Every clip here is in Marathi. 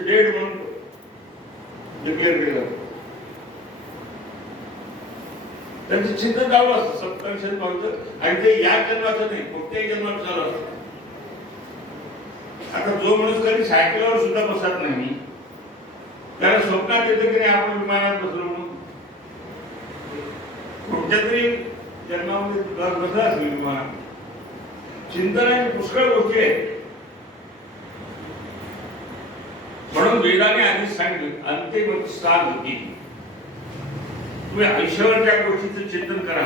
डेड म्हणून डिक्लेअर केलं. त्यांचं चिंतन चालू असतं सबकॉन्शियस मागचं, आणि ते या जन्माचं नाही, कोणत्याही जन्मात चालू असतं. आता जो माणूस कधी सायकलवर सुद्धा बसत नाही, त्याला स्वप्नात येतं की नाही आपण विमानात बसलो म्हणून. कोणत्या तरी जन्मामध्ये बसला असेल विमानात. चिंतनाची पुष्कळ गोष्टी आहेत. म्हणून वेदाने आधीच सांगितलं अंतिम साध होती. तुम्ही आयुष्यावर ज्या गोष्टीचं चिंतन करा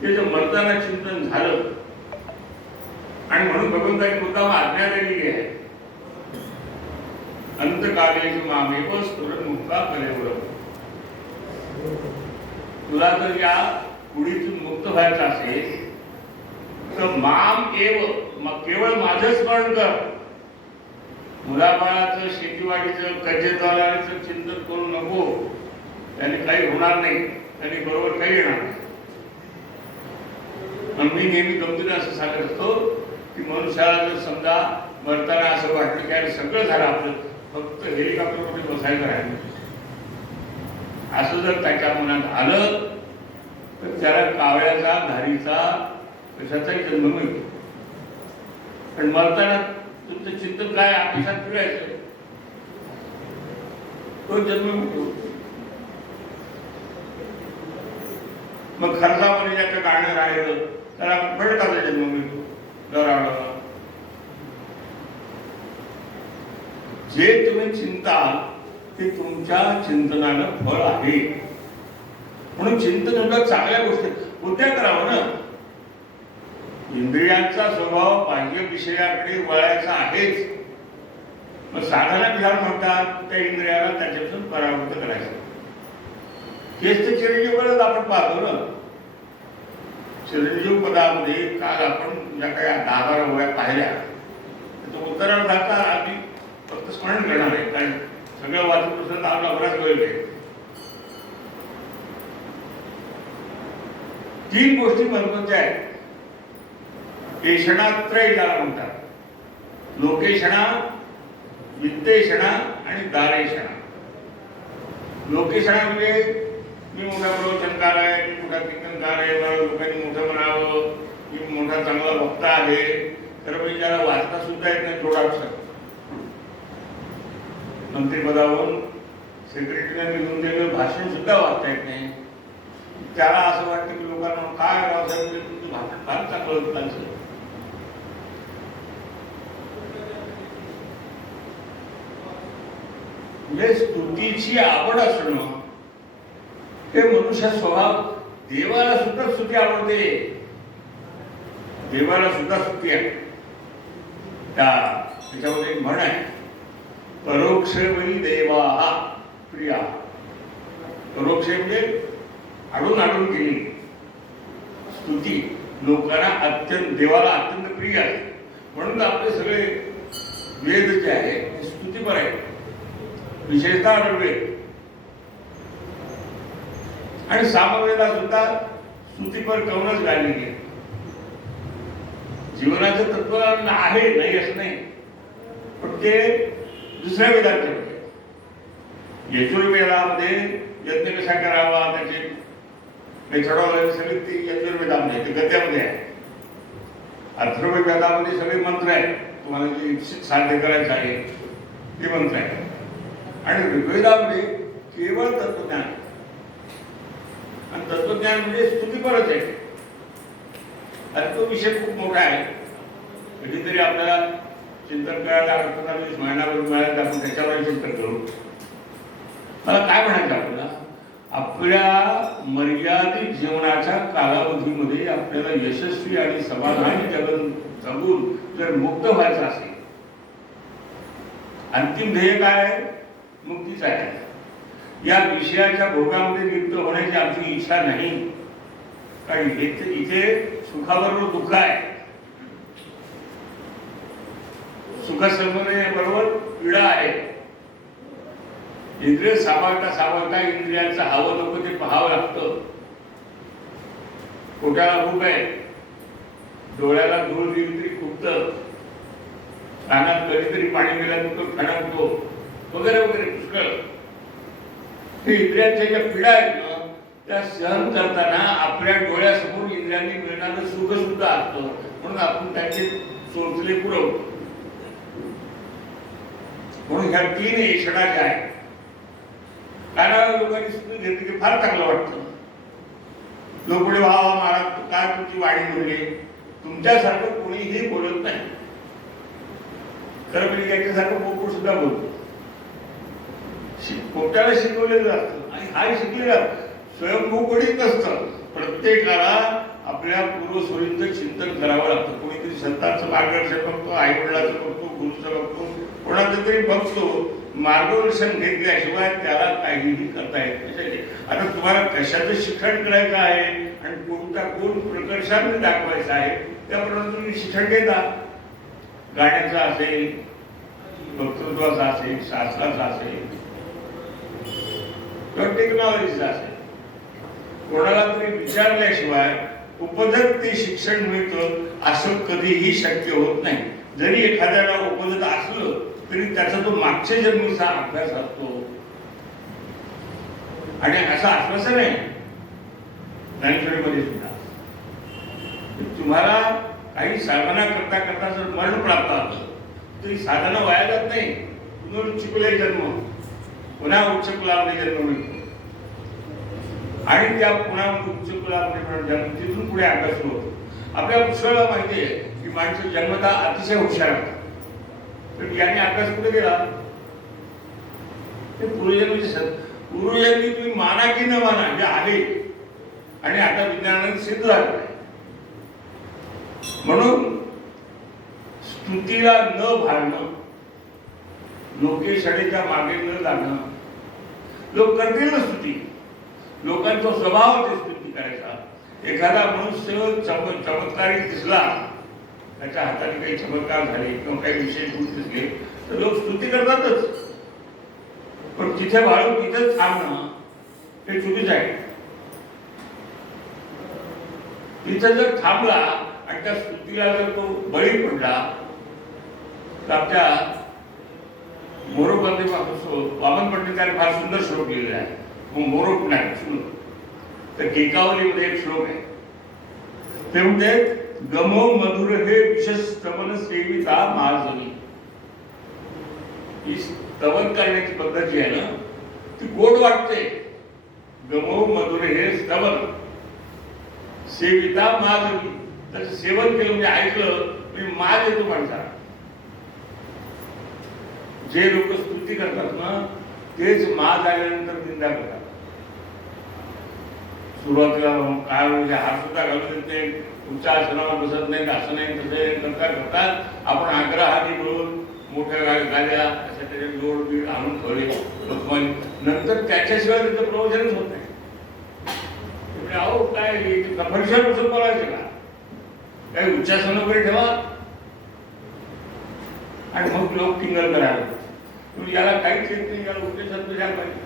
ते जर मरताना चिंतन झालं, आणि म्हणून भगवंताची मुद्दाम आज्ञा दिलेली आहे, अंतकालेषु मामेव स्फुरन् मुक्ता कलेवरम्. तुला जर या कुडीतून मुक्त व्हायचं असेल तर माम एव, मग केवळ माझं स्मरण कर. मुलाबाळाचं, शेतीवाडीचं, कर्जदाराचं चिंतन करू नको. त्याने काही होणार नाही, त्याने बरोबर काही येणार नाही. मी नेहमी गमतीने असं सांगत असतो की मनुष्याला जर समजा मरताना असं वाटलं की अरे सगळं झालं आपलं, फक्त हेलिकॉप्टरमध्ये बसायचं राहिलं, असं जर त्याच्या मनात आलं तर त्याला कावळ्याचा, धारीचा, कशाचाही जन्म मिळतो. पण मरताना तुमचं चिंतन काय, आकाशात फिरायचं, तो जन्म मिळतो. मग खर्चामध्ये ज्याचं गाणं राहिलं त्याला भटकाचा जन्म मिळतो. दराडा जे तुम्ही चिंता ते तुमच्या चिंतनाला फळ आहे. म्हणून चिंतन एवढं चांगल्या गोष्टी कोणत्या करावं ना. इंद्रियांचा स्वभाव बाह्य विषयाकडे वळायचा आहेच. मग साधना विधान म्हणतात त्या इंद्रियाला त्याच्यापासून परावृत्त करायचं. हेच ते चिरंजीवच आपण पाहतो ना. चिरंजीव पदामध्ये काल आपण ज्या काही 10-12 ओव्या पाहिल्या, तो उत्तरार्धाचा आम्ही फक्त स्मरण करणार आहे, कारण सगळं वाचून दुसऱ्या आपला बराच वेळ आहे. 3 गोष्टी महत्वाच्या आहेत. एषणात्रय ज्याला म्हणतात, लोकेषणा, वित्तेषणा आणि दारेषणा. लोकेषणा म्हणजे मी मोठा प्रवचनकार आहे, मी मोठा कीर्तनकार आहे, मला लोकांनी मोठं म्हणावं, मी मोठा चांगला वक्ता आहे. तर मी ज्याला वाचता सुद्धा येत नाही थोडासा, मंत्रिपदावरून सेक्रेटरीने निघून दिलेलं भाषण सुद्धा वाचता येत नाही, त्याला असं वाटतं की लोकांना काय रावसाहेब तुमचं भाषण फार चांगलं होतं त्यांचं. म्हणजे स्तुतीची आवड असणं हे मनुष्य स्वभाव. देवाला सुद्धा स्तुती आवडते, देवाला सुद्धा स्तुती आहे. त्याच्यामध्ये एक म्हण आहे, परोक्ष वै देवा प्रिया. परोक्ष म्हणजे आडून आडून केली स्तुती लोकांना अत्यंत, देवाला अत्यंत प्रिय आहे. म्हणून आपले सगळे वेद जे आहे ते स्तुतीपर आहे, विशेषतः ऋग्वेद. आणि सामवेदा सुद्धा स्तुतीपर करूनच गायलेली आहे. जीवनाचं तत्व आहे, नाही असं नाही, पण ते दुसऱ्या वेदांचे होते. यजुर्वेदामध्ये यज्ञ कसा करावा त्याचे मेथडॉलॉजी सगळी ती यजुर्वेदामध्ये, ते गद्यामध्ये आहे. अथर्ववेदामध्ये सगळे मंत्र आहेत, तुम्हाला जे साध्य करायचं आहे ते मंत्र आहे. आणि ऋग्वेदामध्ये केवळ तत्वज्ञान, आणि तत्वज्ञान म्हणजे स्तुतीपरच आहे. आणि तो विषय खूप मोठा आहे. कधीतरी आपल्याला चिंतन करायला अर्थात महिनाभर मिळालं तर आपण त्याच्यावर चिंतन करू. मला काय म्हणायचं आपल्याला, आपल्या मर्यादित जीवनाच्या कालावधीमध्ये आपल्याला यशस्वी आणि समाधानी जगून जर मुक्त व्हायचं असेल, अंतिम ध्येय काय आहे? मुक्तीच आहे. या विषयाच्या भोगामध्ये लिप्त होण्याची आमची इच्छा नाही, कारण इथे सुखाबरोबर दुःख आहे, सुखसंबंधाबरोबर पीडा आहे. इंद्रिय सावरता इंद्रियांचं हवं नको ते पाहावं लागतं. पोटाला भूक आहे, डोळ्याला धूळ दिली तरी खुपतं, कानात कधीतरी पाणी गेल्यानंतर तो ठणकतो, वगैरे वगैरे पुष्कळ. हे इंद्रियांच्या ज्या पीडा आहेत ना त्या सहन करताना आपल्या डोळ्यासमोर इंद्रियांनी मिळणारं सुख सुद्धा असतं, म्हणून आपण त्यांचे चोचले पुरवतो. म्हणून ह्या 3 ऐषणा ज्या आहेत, कारण लोकांनी सुद्धा घेतली की फार चांगलं वाटतं. लोक पुढे व्हावा महाराज काय तुमची वाणी बोलली, तुमच्यासारखं कोणीही बोलत नाही. खरं म्हणजे त्याच्यासारखं पोपट सुद्धा बोलतो. पोपटाला शिकवलेलं असतं आणि हा शिकलेला स्वयंभू कोणीच नसतं. प्रत्येकाला आपल्या पूर्वसुरींचं चिंतन करावं लागतं. कोणीतरी संतांचं मार्गदर्शन बघतो, आई वडिलाचं बघतो, गुरुचं बघतो, कोणाचं तरी बघतो. मार्गदर्शन घेतल्याशिवाय त्याला काहीही करता येत नाही. आता तुम्हाला कशाचं शिक्षण करायचं आहे आणि कोण प्रकर्षाने दाखवायचं आहे त्याप्रमाणे तुम्ही शिक्षण घेता. गाण्याचं असेल, वक्तृत्वाचं असेल, शास्त्राचं असेल किंवा टेक्नॉलॉजीचं असेल. कोणाला तरी विचारल्याशिवाय उपजत ते शिक्षण मिळतं असं कधीही शक्य होत नाही. जरी एखाद्याला उपजत असलं तरी त्याचा तो मागच्या जन्मीचा अभ्यास असतो. आणि असं आश्वासन आहे ज्ञानेश्वरीमध्ये सुद्धा, तुम्हाला काही साधना करता करता जर मरण प्राप्त आलं तरी साधना वाया जात नाही. पुनरुच्चकुले जन्म, पुन्हा उच्चकुलामध्ये जन्म मिळतो आणि त्या पुन्हा उच्चकुलामध्ये जन्म, तिथून पुढे अभ्यास होतो. आपल्या पुष्कळला माहिती आहे की माणसं जन्मता अतिशय हुशार असतात, तर याने अभ्यास कुठे केला? ते पूर्वजन्मी तुम्ही माना की न माना जे आहे आणि आता विज्ञानाने सिद्ध झालं. म्हणून स्तुतीला न भाळणं, लोकेशडेच्या मागे न जाणं. लोक करतील ना स्तुती, लोकांचा स्वभाव ते स्तुती करायचा. एखादा मनुष्य चमत्कारी दिसला, त्याच्या हाताने काही चमत्कार झाले किंवा काही विशेष गुण दिसले तर लोक स्तुती करतातच. पण तिथे भाळून तिथेच थांबणं हे चुकीच आहे. तिथे जर थांबला आणि त्या स्तुतीला जर तो बळी पडला तर आपल्या मोरोपंथी वामन पंडितांनी फार सुंदर श्लोक लिहिलेला आहे. मोरो पुण्यात सुंदर, तर केकावलीमध्ये एक श्लोक आहे. ते म्हणते गमो मधुर हे विशेष स्तवन सेविता माजनी. ही स्तवन करण्याची पद्धत जी आहे ना ती गोड वाटते. गमो मधुर हे स्तवन सेविता माजनी. त्याचं सेवन केलं म्हणजे ऐकलं म्हणजे माज येतो माणसाला. जे लोक स्तुती करतात ना तेच माज आल्यानंतर निंदा करतात. सुरुवातीला काय म्हणजे हात सुद्धा घालून देत नाही, तुमच्या आसनाला बसत नाही, असं नाही तसे करता करतात. आपण आग्रहाने मिळून मोठ्या गाड्या अशा त्याच्या जोड बीड आणून ठेवले लोकमान्य, नंतर त्याच्याशिवाय त्याचं प्रवचनच होत नाही. अहो काय फरशावर बसून बोलायचं का? काही उच्चासन वगैरे ठेवा आणि मग लोक टिंगल करायला. तुम्ही याला काहीच येत नाही, याला उच्चासन द्यायला पाहिजे.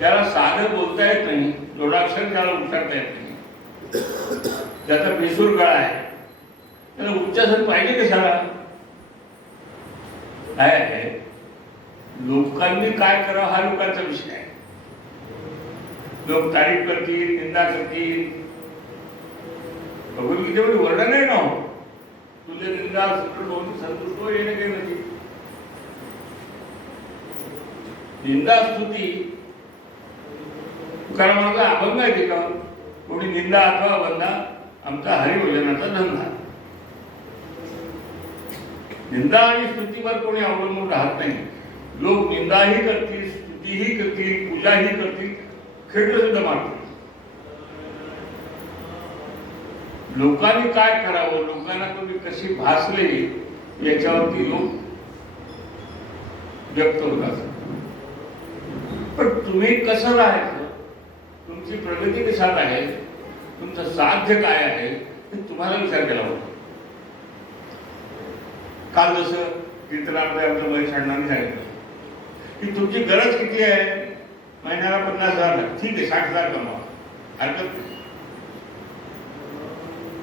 त्याला साधं बोलता येत नाही, जोडाक्षर त्याला उच्चारता येत नाही, त्याचा बेसूर गळा आहे, त्याला उच्चासन पाहिजे कशाला? काय आहे, लोकांनी काय करावं हा लोकांचा विषय आहे. लोक तारीफ करतील, निंदा करतील. भगवद्गीतेमध्ये वर्णन आहे ना, तुझे निंदा संतुष्ट हो येणे काही नाही. निंदा स्तुती तुकारामाचा अभंग आहे त्याच्यावर. कोणी निंदा अथवा वंदा आमचा हरिभजनाचा धंदा. निंदा आणि स्तुतीवर कोणी अवलंबून राहत नाही. लोक निंदाही करतील, स्तुतीही करतील, पूजाही करतील, खेळ सुद्धा मारतील. लोकांनी काय करावं, लोकांना तुम्ही कशी भासले याच्यावरती लोक व्यक्त होतात. पण तुम्ही कसं राहायचं, तुमची प्रगती कशात आहे, तुमचं साध्य काय आहे हे तुम्हाला विचार केला होता. काल जसं कीर्तनामध्ये आमचं महेश अण्णांनी सांगितलं की तुमची गरज किती आहे, महिन्याला 50,000, ठीक आहे 60,000 कमावा, हरकत नाही.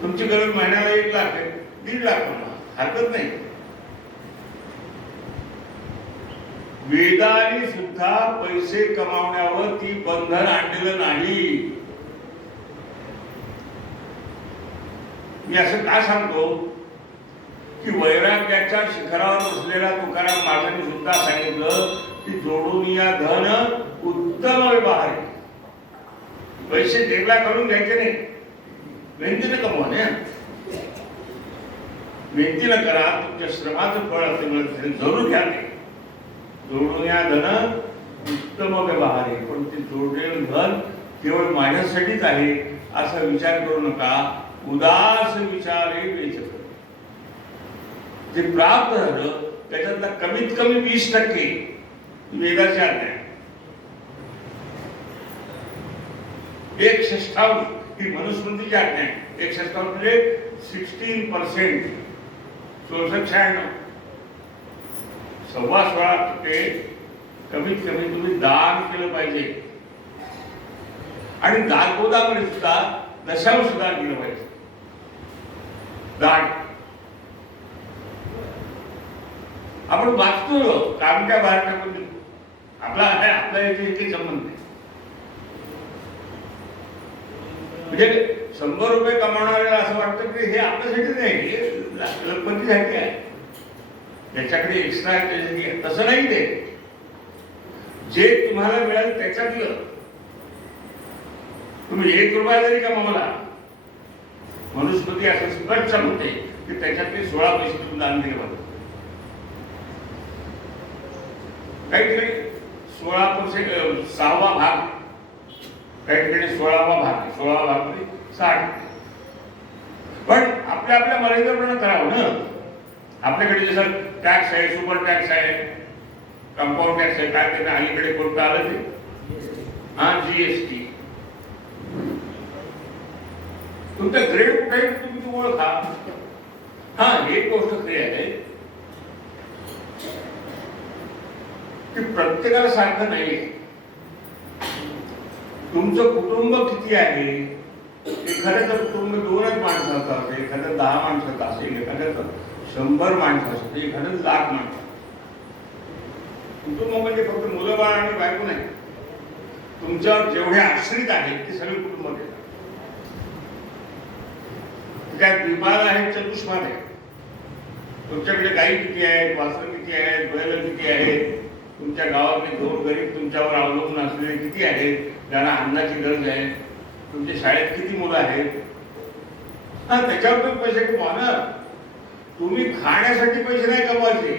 तुमची गरज महिन्याला 1 लाख आहे, 1.5 लाख कमावा, हरकत नाही. वेदाने सुद्धा पैसे कमावण्यावर ती बंधन आणलेलं नाही. मी असं का सांगतो की वैराग्याच्या शिखरावर बसलेला तुकाराम महाराजांनी सुद्धा सांगितलं की जोडून या धन उत्तम व्यवहार आहे. पैसे देवला करून घ्यायचे नाही, मेहनतीने कमवा ना, मेहनतीनं करा, तुमच्या श्रमाचं फळ असेल जरूर घ्या. ते जोडून या धन उत्तम व्यवहार आहे, पण ते जोडलेलं धन केवळ माझ्यासाठीच आहे असा विचार करू नका. उदास विचारे वेचक. जे प्राप्त झालं त्याच्यातला कमीत कमी 20% वेदाची आज्ञा, 1/6 ही मनुस्मृतीची आज्ञा आहे. 1/6 म्हणजे 16%, 96 16% कमीत कमी तुम्ही दान केलं पाहिजे. आणि दानगोदामध्ये सुद्धा दशांश दान केलं पाहिजे. दान आपण वाचतो कामच्या बाहेर टाकून आपला आहे, आपला याचे संबंध नाही. म्हणजे 100 रुपये कमावणाऱ्याला असं वाटतं की हे आपल्यासाठी नाही, लखपतीसाठी आहे, त्याच्याकडे एक्स्ट्रा आहे त्याच्यासाठी. तसं नाही. ते जे तुम्हाला मिळालं त्याच्यातलं तुम्ही 1 रुपया जरी कमावला, मनुस्मृती असं स्पष्ट म्हणते की त्याच्यातले 16 पैसे तुम्ही दान दिले पाहिजे. काही ठिकाणी 16%, 6वा भाग, काही ठिकाणी 16वा भाग, 16वा भाग म्हणजे 60. पण आपल्या आपल्या मर्यादेप्रमाणे करावं ना. आपल्याकडे जसं टॅक्स आहे, सुपर टॅक्स आहे, कंपाऊंड टॅक्स आहे, काय त्याने अलीकडे कोणतं आलं ते, GST. तुमचा ग्रेड कुठे तुम्ही ओळखा. एक गोष्ट खरी आहे की प्रत्येकाला सारखं नाहीये. तुमचं कुटुंब किती आहे, एखाद्याचं कुटुंब 2च माणसाचं असेल, एखाद्या 10 माणसाचं असेल, एखाद्याचं 100 माणसं असेल, एखाद्या 1,00,000 माणसं. कुटुंब म्हणजे फक्त मुलं बाळ आणि बायको नाही. तुमच्यावर जेवढे आश्रित आहेत ते सगळे कुटुंब आहेत. त्यात विभाग आहेत, चतुष्पाद आहेत. तुमच्याकडे गाई किती आहेत, वासरं किती आहेत, बैल किती आहेत, तुमच्या गावातले दोन गरीब तुमच्यावर अवलंबून असलेले किती आहेत, ज्यांना अन्नाची गरज आहे, तुमच्या शाळेत किती मुलं आहेत, त्याच्यावर तुम्ही पैसे कमवा ना. तुम्ही खाण्यासाठी पैसे नाही कमवायचे,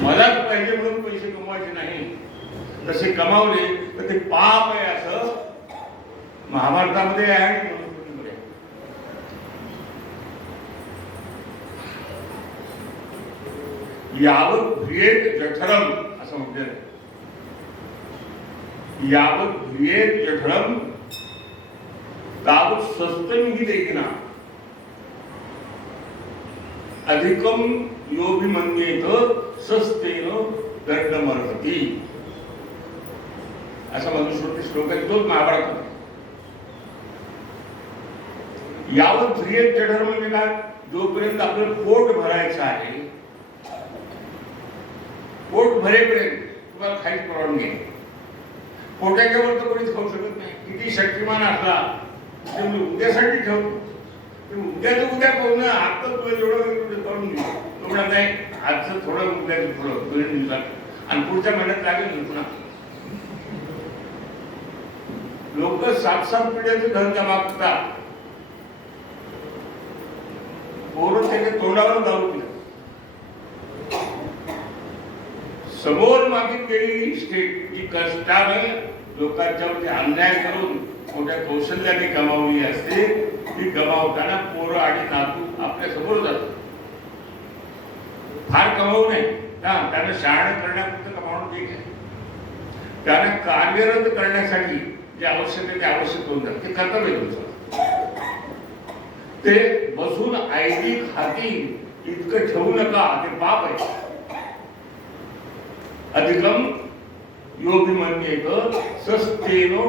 मलाच पाहिजे म्हणून पैसे कमवायचे नाही. तसे कमावले तर ते पाप आहे असं महाभारतामध्ये आहे, यावत भियेत जठरम असं म्हटलं. यावत भियेत जठरम तावत स्वस्तमिहि देखिना अधिकम योभिमन्येत सस्तेन दंडमर्हति असा मनुस्मृती श्लोक आहे, तोच महाभारतात. यावत भियेत जठर म्हणजे काय, जोपर्यंत आपलं पोट भरायचं आहे, पोट भरेपर्यंत तुम्हाला खायची परवानगी आहे. पोटाच्या वर तर कोणीच खाऊ शकत नाही. किती शक्तिमान असला ते मी उद्यासाठी ठेवतो, उद्याचं उद्या करू ना. आता तुला जेवढं करून घेऊ तेवढं नाही, आजचं थोडं, उद्याचं थोडं, 2 दिवसात, आणि पुढच्या महिन्यात लागेल पुन्हा. लोक 7-7 पिढ्याचे धन जमा करतात. पोरं त्याच्या तोंडावर दारू पितात. समोर मागित गेलेली इस्टेट जी कष्टाने लोकांच्यावरती अन्याय करून मोठ्या कौशल्याने कमावली असते, ती गमावताना पोरं आणि नातू आपल्या समोर जातात. फार कमावू नये, त्यांना शहाणं करण्यापुरतं कमावणं ठीक आहे. त्यांना कार्यरत करण्यासाठी जे आवश्यक आहे ते आवश्यक होऊन जातं, ते कर्तव्य तुमचं. ते बसून ऐदी खाती इतकं ठेवू नका, ते पाप आहे. अधिकम योभिमन्येत सस्तेनो,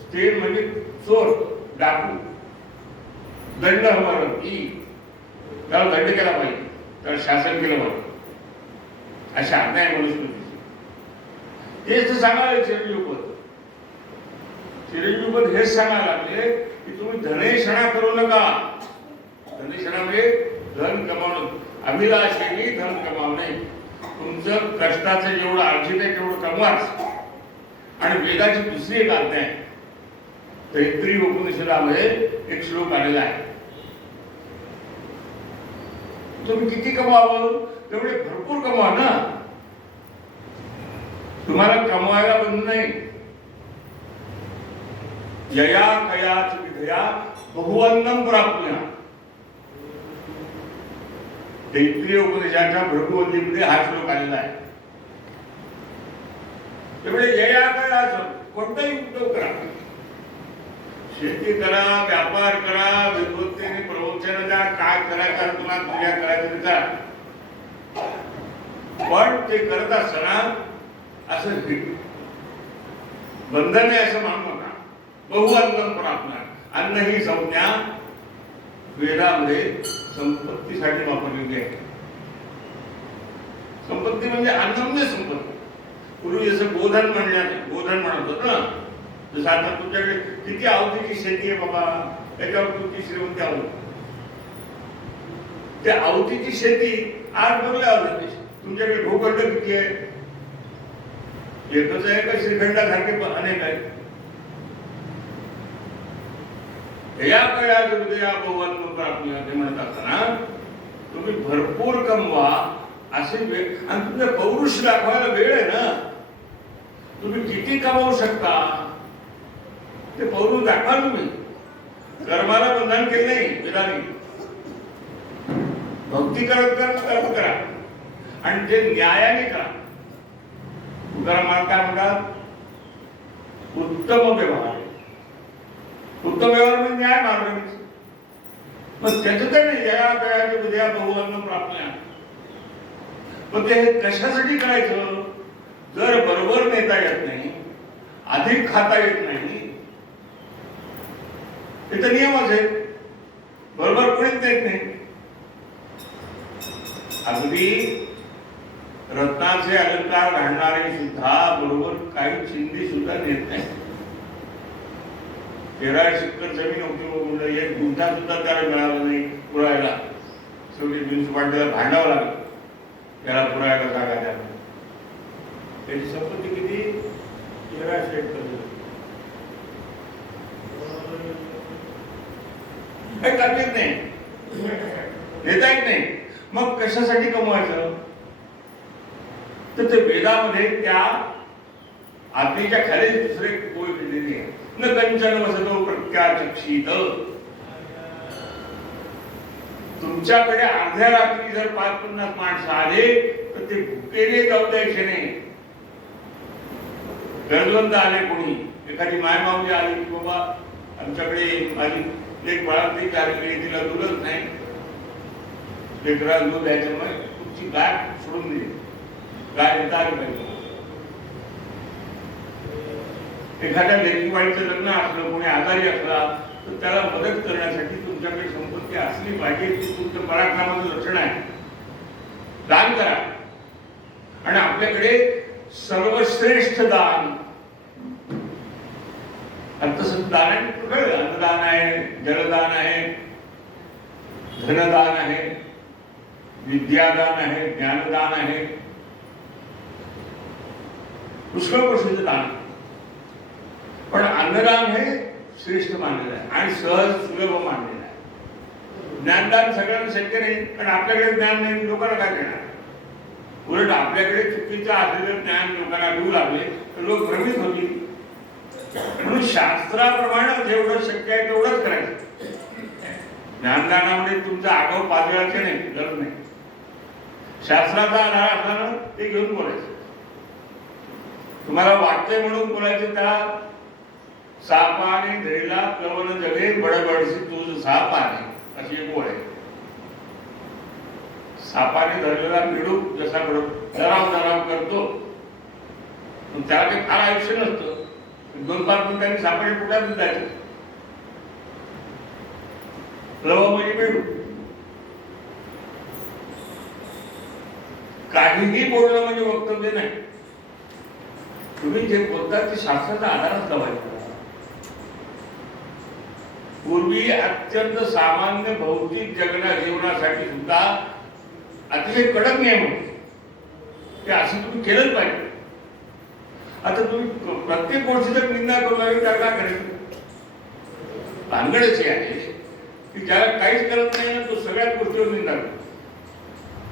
स्तेन म्हणजे चोर, डाकू, दंडमर्हति, त्याला दंड केला पाहिजे, त्याला शासन केलं पाहिजे. अशा अन्याय वनस्पतीची तेच तर सांगायला चिरंजीवपद हेच सांगायला लागले की तुम्ही धनेषणा करू नका. धनेषणा म्हणजे धन कमावणं, अभिलाषेने धन कमावणे. तुमचं कष्टाचं जेवढं अर्जित आहे तेवढं कमवाच. आणि वेदाची दुसरी एक आज्ञा आहे, तैत्तिरीय उपनिषदामध्ये एक श्लोक आलेला आहे, तुम्ही किती कमावं तेवढे भरपूर कमावा ना. तुम्हाला कमवायला बंद नाही. यया कयाच विधया बहुअन्नम प्राप्नुया. तैत्तिरीय उपनिषदाच्या भृगुवल्लीमध्ये हा श्लोक आलेला आहे. त्यामुळे यया कयाच कोणताही उद्योग करा, शेती करा, व्यापार करा, विद्वत्तेने प्रवचन द्या, काय करायचं तुम्हाला पूजा करायचं करा, पण ते करत असताना असं बंधन आहे असं मानू नका. बहुअन्नम प्राप्नुया. अन्न ही संज्ञा वेदामध्ये संपत्तीसाठी वापरलेली आहे. संपत्ती म्हणजे अन्न म्हणजे संपत्ती. पूर्वी जसं गोधन म्हणत होत ना, जसं आता तुमच्याकडे किती आवतीची शेती आहे बाबा, त्याच्यावर तुमची श्रीमंती आवत. त्या आवतीची शेती आज बघल्यावर तुमच्याकडे भूखंड किती आहे, एकच आहे का श्रीखंडासारखे अनेक आहेत. या कळ्या हृदया बहुअन्न प्राप्नुया ते म्हणत असताना तुम्ही भरपूर कमवा असे वेळ, आणि तुमचं पौरुष दाखवायला वेळ आहे ना. तुम्ही किती कमावू शकता ते पौरुष दाखवा. तुम्ही कर्माला बंधन केले नाही वेदाने. भक्ती करत करत कर्म करा आणि ते न्यायाने करा. तुकाराम महाराज काय म्हणतात, उत्तम व्यवहार. उत्तम व्यवहार म्हणजे न्याय मार्ग. मग त्याचं काय नाही, या कयाची उद्या बहुअन्न प्राप्नुया. पण ते कशासाठी करायचं, जर बरोबर नेता येत नाही, अधिक खाता येत नाही, ते तर नियमच आहे. बरोबर कोणीच देत नाही. अगदी रत्नाचे अलंकार घालणारे सुद्धा बरोबर काही चिंदी सुद्धा नेत नाही. 13 एकर जमीन होती, एक गुंठा सुद्धा त्याला मिळाला नाही पुरायला. शेवटी म्युन्सिपाल्टीला भांडावं लागलं त्याला पुरायला जागा द्या. त्याची संपत्ती किती, 1300 एकर. काही करत नाही, नेता येत नाही. मग कशासाठी कमवायचं, तर ते वेदामध्ये त्या आज्ञेच्या खाली दुसरे कोय केलेली आहे. न कंचन वसतो प्रत्याचक्षित. तुमच्याकडे अर्ध्या रात्री जर 5-50 माणसं आले तर ते भुकेने जाऊ द्यायचे नाही. गरजवंत आले, कोणी एखादी मायमाऊली आली की बाबा आमच्याकडे माझी एक बाळातली झालेली, तिला दूधच नाही, लेकराला दूध द्यायच्यामुळे तुमची गाय सोडून दिली, गाय देता आली पाहिजे. एखाद्या लेकीबाईचं लग्न असलं, कोणी आजारी असला तर त्याला मदत करण्यासाठी तुमच्याकडे संपत्ती असली पाहिजे. ती तुमचं पराक्रमाचं लक्षण आहे. दान करा. आणि आपल्याकडे सर्वश्रेष्ठ दान तसं दान आहे. कुठं अन्नदान आहे, जलदान आहे, धनदान आहे, विद्यादान आहे, ज्ञानदान आहे, पुष्कळ गोष्टीचं दान. पण अन्नदान हे श्रेष्ठ मानलेलं आहे आणि सहज सुलभ मानलेलं आहे. ज्ञानदान सगळ्यांना शक्य नाही, कारण आपल्याकडे ज्ञान नाही, लोकांना काय देणार. उलट आपल्याकडे चुकीचं असलेलं ज्ञान लोकांना देऊ लागले तर लोक भ्रमित होतील. म्हणून शास्त्राप्रमाणे जेवढं शक्य आहे तेवढंच करायचं. ज्ञानदानामध्ये तुमचं आगाऊ पाजवायचं नाही, गरज नाही. शास्त्राचा आधार असताना ते घेऊन बोलायचं. तुम्हाला वाटतंय म्हणून बोलायचं. त्या सापाने धैला कवन जगे बडबडसी तुझ सापाने, अशी एक ओळ आहे. सापाने धरलेला पिडू जसा दराव करतो, त्याला काही फार आयुष्य नसतं. 2-5 मिनिटांनी सापाने कुठल्याच जायचं. लव म्हणजे पिडू. काहीही बोलणं म्हणजे वक्तव्य नाही. तुम्ही जे बोलता ते शास्त्राचा आधारच लावायचा. पूर्वी अत्यंत सामान्य भौतिक जीवनासाठी सुद्धा अतिशय कडक नियम होते. ते असं तुम्ही केलंच पाहिजे. आता तुम्ही प्रत्येक गोष्टीचा निंदा करू लागेल त्याला काय करायचं? भानगडच हे आहे की ज्याला काहीच करत नाही ना तो सगळ्याच गोष्टीवर निंदा करतो.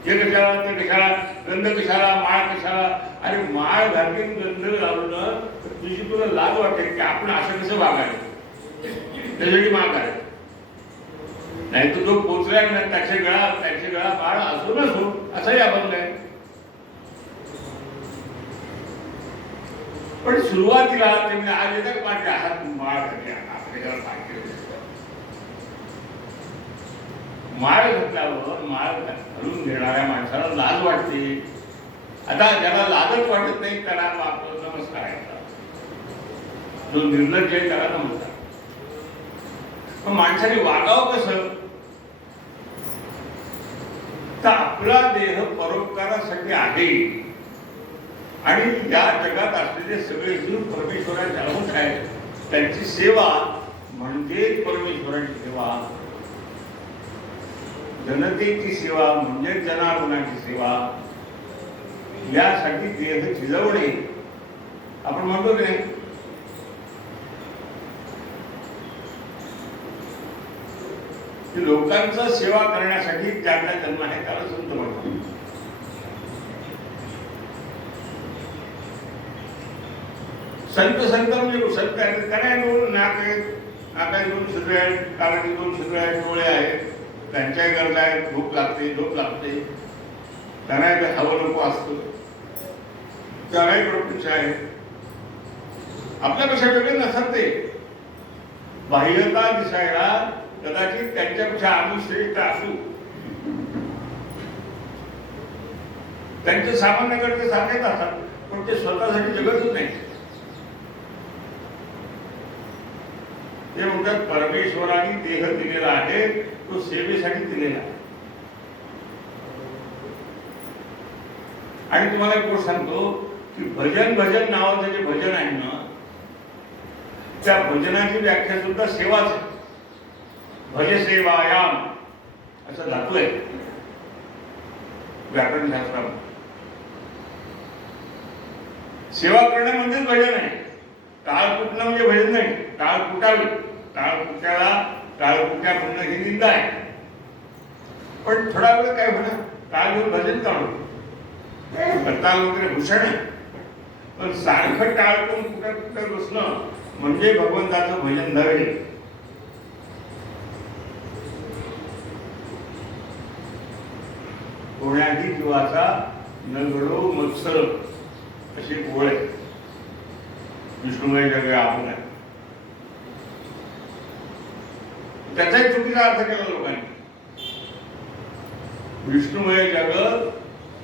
हे कशाला ते कशाला, गंध कशाला, माळ कशाला. अरे माळ घातली गंध लावलं तुझी तुला लाज वाटेल की आपण असं कसं वागायचं, त्याच्यासाठी माळ घालायचं. नाही तर जो पोचला ना त्याचे गळा माळ असो नसो असंही अभंग आहे. पण सुरुवातीला ते आज येतात माझ्या हात माळ घातली आपल्याला पाहिजे. माळ घातल्यावर माळ घालून घेणाऱ्या माणसाला लाज वाटते. आता ज्याला लाजच वाटत नाही त्याला नमस्कार आहे. जो निर्लज्ज आहे त्याला नमस्कार. पण माणसाने वागावं कसं? तर आपला देह परोपकारासाठी आहे आणि या जगात असलेले सगळे जीव परमेश्वराच्या अंश आहेत. त्यांची सेवा म्हणजे परमेश्वराची सेवा, जनतेची सेवा म्हणजे जनार्दनाची सेवा. यासाठी देह झिजवणे आपण म्हणतो की नाही. लोकांचा सेवा करण्यासाठी ज्यांचा जन्म आहे त्याला संत म्हणतो. संत म्हणजे संत आहेत त्यांना दोन नाक आहेत, नाकात दोन शिरवे आहेत, कानाची दोन शिरवे आहेत, डोळे आहेत, त्यांच्याही गरजा आहेत. झोप लागते त्यांनाही हवं नको असतं, त्यालाही प्रकृती आहे. आपल्यापेक्षा वेगळे नसतात ते. बाह्यता दिसायला कदाचित त्यांच्यापेक्षा आम्ही श्रेष्ठ असू. त्यांचे सामान्य गरजे सारखेच असतात पण ते स्वतःसाठी जगतच नाही. ते म्हणतात परमेश्वराने देह दिलेला आहे तो सेवेसाठी दिलेला आहे. आणि तुम्हाला एक गोष्ट सांगतो की भजन नावाचं जे भजन आहे ना त्या भजनाची व्याख्या सुद्धा सेवाच आहे. भजसेवायाम असं धातू आहे व्याकरण शास्त्रामध्ये. सेवा करणं म्हणजेच भजन आहे. टाळ कुटणं म्हणजे भजन नाही. टाळ कुटावी, टाळ कुट्या म्हणणं ही निंदा आहे. पण थोडा वेळ काय म्हणा टाळ घेऊन भजन काढू करताल वगैरे भूषण आहे. पण सारखं टाळ करून कुठं बसणं म्हणजे भगवंताचं भजन नव्हे. कोण्याही जीवाचा न घडो मत्सर अशी ओळ आहे. विष्णुमय जग आपण आहे त्याचाही चुकीचा अर्थ केला लोकांनी. विष्णुमय जग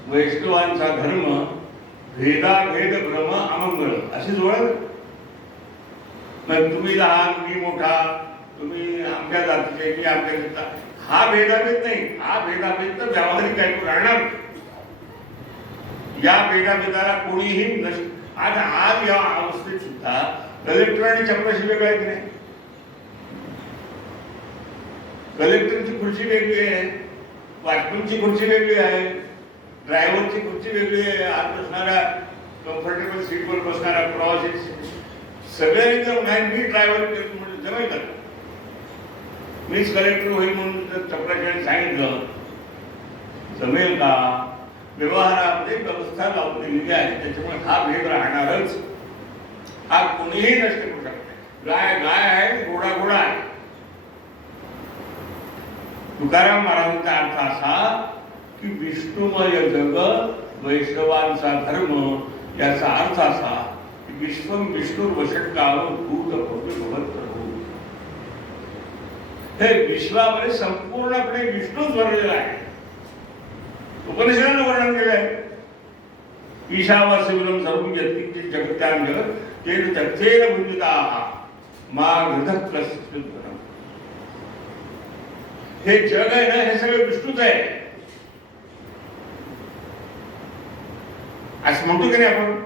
वैष्णवांचा धर्म भेदाभेद भ्रम अमंगळ अशी जोड. तुम्ही लहान मी मोठा, तुम्ही आमच्या जातीचे मी आमच्या जातीचा, हा भेदाभेद नाही. हा भेदाभेद तर व्यावहारिक काय राहणार. या भेदाभेदाला कोणीही आज या अवस्थेत सुद्धा कलेक्टर आणि चपराशी वेगळं आहे की नाही. कलेक्टरची खुर्ची वेगळी आहे, वॉचमनची खुर्ची वेगळी आहे, ड्रायव्हरची खुर्ची वेगळी आहे, आत बसणाऱ्या कम्फर्टेबल सीटवर बसणारा प्रवासी सगळ्यांनी जर नाही मी ड्रायव्हर म्हणजे जमेल का? मीच कलेक्टर होईल म्हणून जर चपराशाने सांगितलं जमेल का? व्यवहारामध्ये व्यवस्था लावून दिलेली आहे त्याच्यामुळे हा भेद राहणारच. हा कोणीही नष्ट करू शकते. गाय गाय आहे, घोडा आहे. तुकाराम महाराजांचा अर्थ असा की विष्णुमय जग वैष्णवांचा धर्म याचा अर्थ असा की विश्वम विष्णुर्वषट्कार भूत भव्य भवत. हे विश्वामध्ये संपूर्णपणे विष्णूच भरलेला आहे. उपनिषदानं वर्णन केलं आहे. ईशावास्यविलम सर्वं यत्किंचित् जगत्यां जगत् तेन तथ्येन भुञ्जताः मा गृधः कश्चित् धनम्. हे जग आहे ना हे सगळं विष्णूच आहे. असं म्हणतो की नाही आपण,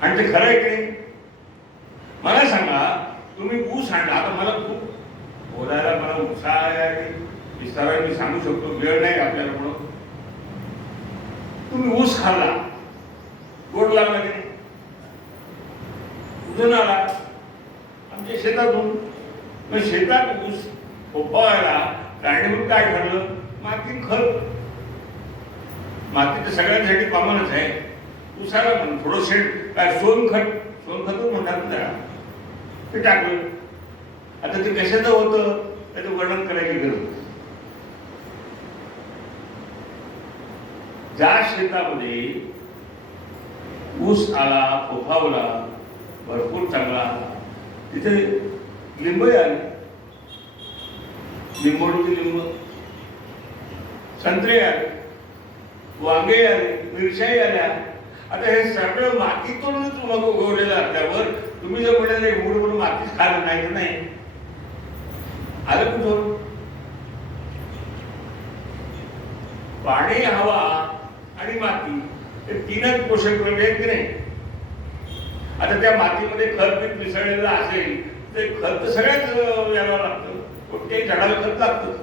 आणि ते खरं आहे की नाही? मला सांगा, तुम्ही ऊस आणला. आता मला खूप बोलायला मला उत्साह आहे आणि विस्ताराने मी सांगू शकतो, वेळ नाही आपल्याला म्हणून. तुम्ही ऊस खाल्ला, गोड लागला की नाही? कुठून आला? आमच्या शेतातून. मग शेतात ऊस फोपावायला कारणीभूत काय ठरलं? माती, खत. माती तर सगळ्यांसाठी कॉमनच आहे. ऊसाला पण थोडं काय सोनखतच म्हणतात ना त्याला, ते टाकलं. आता ते कशाचं होतं त्याचं वर्णन करायची गरज नाही. ज्या शेतामध्ये ऊस आला, फोफावला, भरपूर चांगला आला, तिथे लिंब आले, लिंबोडीचे लिंब, संत्रे आले, वांगे आले, मिरच्याही आल्या. आता हे सगळं मातीतूनच मग उगवलेलं असल्यावर तुम्ही जर म्हणाले मूळ म्हणून मातीच खाल्लं नाही तर नाही, आलं कुठं? पाणी, हवा आणि माती हे तीनच पोषक द्रव्य आहेत की नाही? आता त्या मातीमध्ये खत पीक मिसळलेलं असेल ते खत तर सगळ्याच याला लागतं. कोणत्याही झाडाला खत लागतं.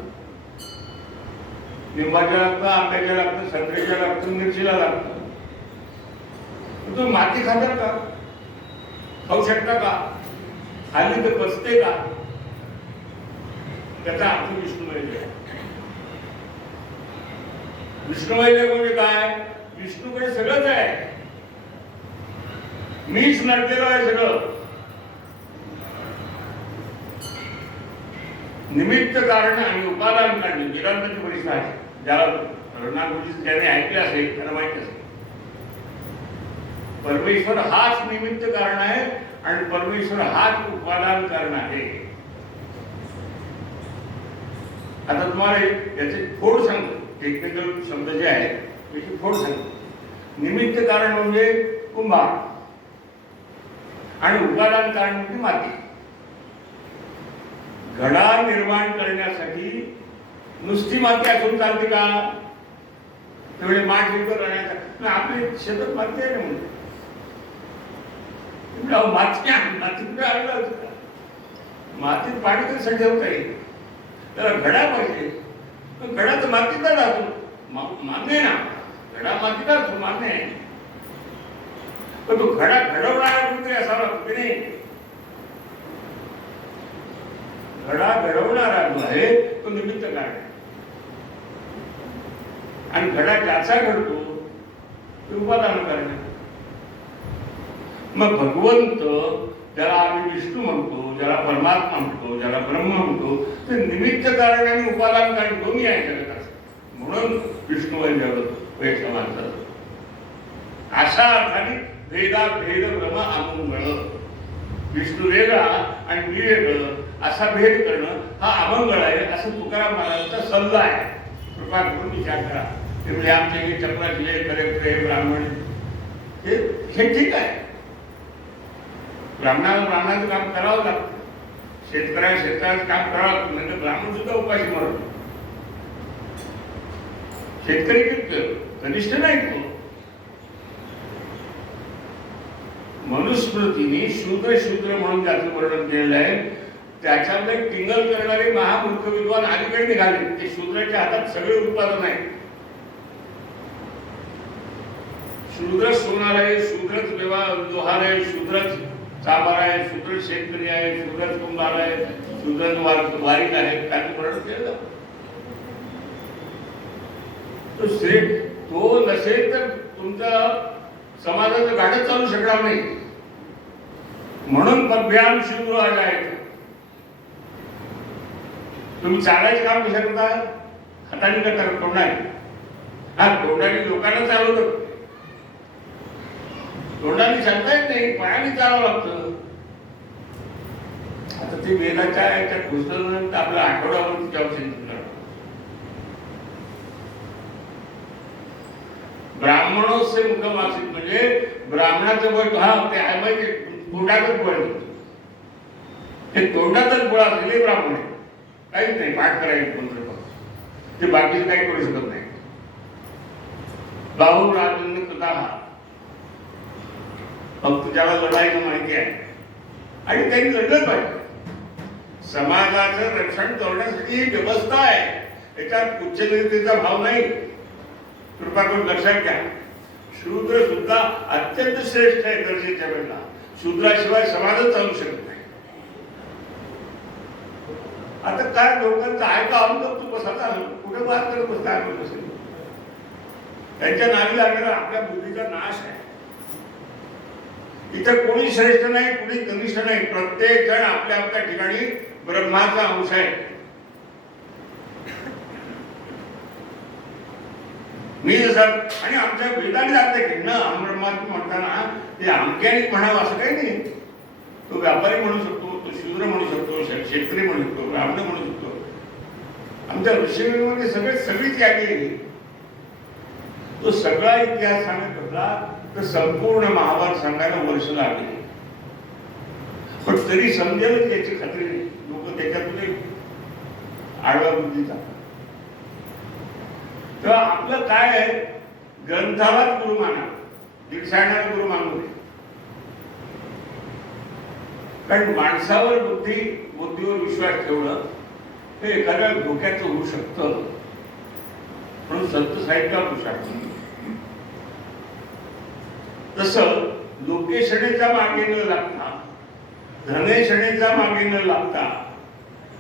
लिंबाच्या लागतं, आंब्याच्या लागतं, संत्र्याच्या लागतं, मिरचीला लागतं. तुम्ही माती खातात का? खाऊ शकता का? खाल्ली तर पचते का? त्याचा अर्थ विष्णुमय. विष्णुमय म्हणजे काय? विष्णूकडे सगळंच आहे. मीच नटलेलो आहे सगळं. निमित्त कारण आणि उपादान कारण वेदांताची परिषद आहे. ज्याला रणांगुलीचं ज्याने ऐकले असेल त्याला माहिती असेल. परमेश्वर हाच निमित्त कारण आहे आणि परमेश्वर हाच उपादान कारण आहे. आता तुम्हाला याचे फोड सांगतो, टेक्निकल शब्द जे आहेत त्याची फोड सांगतो. निमित्त कारण म्हणजे कुंभार आणि उपादान कारण म्हणजे माती. घडा निर्माण करण्यासाठी नुसती माती असून चालते का? तेवढे माठ विकत राहण्याचा आपली शेतात माती आहे ना म्हणजे माती कुठे आलेला होतं का? मातीत पाणी कशासाठी ठेवता येईल? त्याला घडा पाहिजे. घडा तर मातीचा राहतो, मान्य ना. घडा मातीचा असतो, मान्य आहे. पण तो घडा घडवणारा कोणतरी असावा की नाही? घडा घडवणारा जो आहे तो निमित्त कारण. आणि घडा ज्याचा घडतो ते उपादान कारण. मग भगवंत ज्याला आम्ही विष्णू म्हणतो, ज्याला परमात्मा म्हणतो, ज्याला ब्रह्म म्हणतो, ते निमित्त कारण आणि उपादान कारण दोन्ही आहे जगतात. म्हणून विष्णुमय जगत वैष्णवांचं अशा अर्थाने भेद ब्रह्म अमंगळ. विष्णू वेगळा आणि मी वेगळं असा भेद करणं हा अमंगळ आहे असं तुकाराम महाराजांचा सल्ला आहे. कृपा करून विचार करा. ते म्हणजे आमचे हे चक्राचे खरे ब्राह्मण हे ठीक आहे. ब्राह्मणाचं काम करावं लागतं. शेतकऱ्याचं काम करावं लागतं. म्हणजे ब्राह्मण सुद्धा उपाशी मरतो. शेतकरी कनिष्ठ नाही तो. मनुस्मृतीने शूद्र म्हणून त्याचं वर्णन केलेलं आहे. त्याच्यामध्ये टिंगल करणारे महामूर्ख विद्वान अलीकडे निघाले. ते शूद्राच्या हातात सगळे उत्पादन आहे. शूद्र सोनार आहे, शूद्रच व्यवहार आहे, शूद्रच चाबार आहे, शूद्र शेतकरी आहे, शूद्रच कुंभार आहे, शूद्रच वारीक आहे. त्याचं वर्णन केलं. तो नसेल तर तुमच्या समाजाचं गाडं चालू शकणार नाही. म्हणून पद्भ्याम शूद्र आहे. तुम्ही चालायचं काम कसं करता? हाताने करता, तोंडाने. हा, तोंडाने लोकांना चालवतं. तोंडाने चालता येत नाही, पायाने चालावं लागतं. आता ते वेदाच्या याच्यात घुसल्यानंतर आपला आठवड्यावर त्याच्यावर चिंतन करा. ब्राह्मणोसे मुखमासित म्हणजे ब्राह्मणाचं बळ हा ते आहे माहिती, तोंडातच बळ. हे तोंडातच बळ असलेले ब्राह्मण आहे. काहीच नाही पाठ करायचं मंत्र, ते बाकीचं काही करू शकत नाही. बाहू राजन कृता फक्त ज्याला लढायचं माहिती आहे आणि त्यांनी लढलं पाहिजे. समाजाचं रक्षण करण्यासाठी ही व्यवस्था आहे, याच्यात उच्चनीतीचा भाव नाही. कृपा करून लक्षात घ्या. शूद्र सुद्धा अत्यंत श्रेष्ठ आहे गरजेच्या वेळेला. शूद्राशिवाय समाजच चालू शकत नाही. आता काय लोकांचं आहे का अनुभव तू कसा झाला कुठे बात करत बसता असेल. त्यांच्या नावी लागलेला आपल्या बुद्धीचा नाश आहे. इथं कोणी श्रेष्ठ नाही, कोणी कनिष्ठ नाही. प्रत्येक जण आपल्या आपल्या ठिकाणी ब्रह्माचा अंश आहे. मी जसं आणि आमच्या वेदाने जाते की न ब्रह्मात्म म्हणताना ते अमक्याने म्हणावं असं काही नाही. तो व्यापारी म्हणू शकतो, तो शूद्र म्हणू शकतो, शेतकरी म्हणू शकतो, ब्राह्मण म्हणू शकतो. आमच्या ऋषीमध्ये सगळीच यादी आहे. तो सगळा इतिहास सांगत होता तर संपूर्ण महाभारत सांगायला वर्ष लागले. पण तरी समजेलच याची खात्री नाही. लोक त्याच्यातून आडवा बुद्धीचा. तर आपलं काय आहे, ग्रंथालाच गुरु माना, दीक्षायनाला गुरु मानू नये. कारण माणसावर बुद्धीवर विश्वास ठेवणं हे एखाद्या धोक्याचं होऊ शकतं. म्हणून संत साहित्यावर विश्वास. तसं लोकेशनेचा मागे न लागता, धनेशनेचा मागे न लागता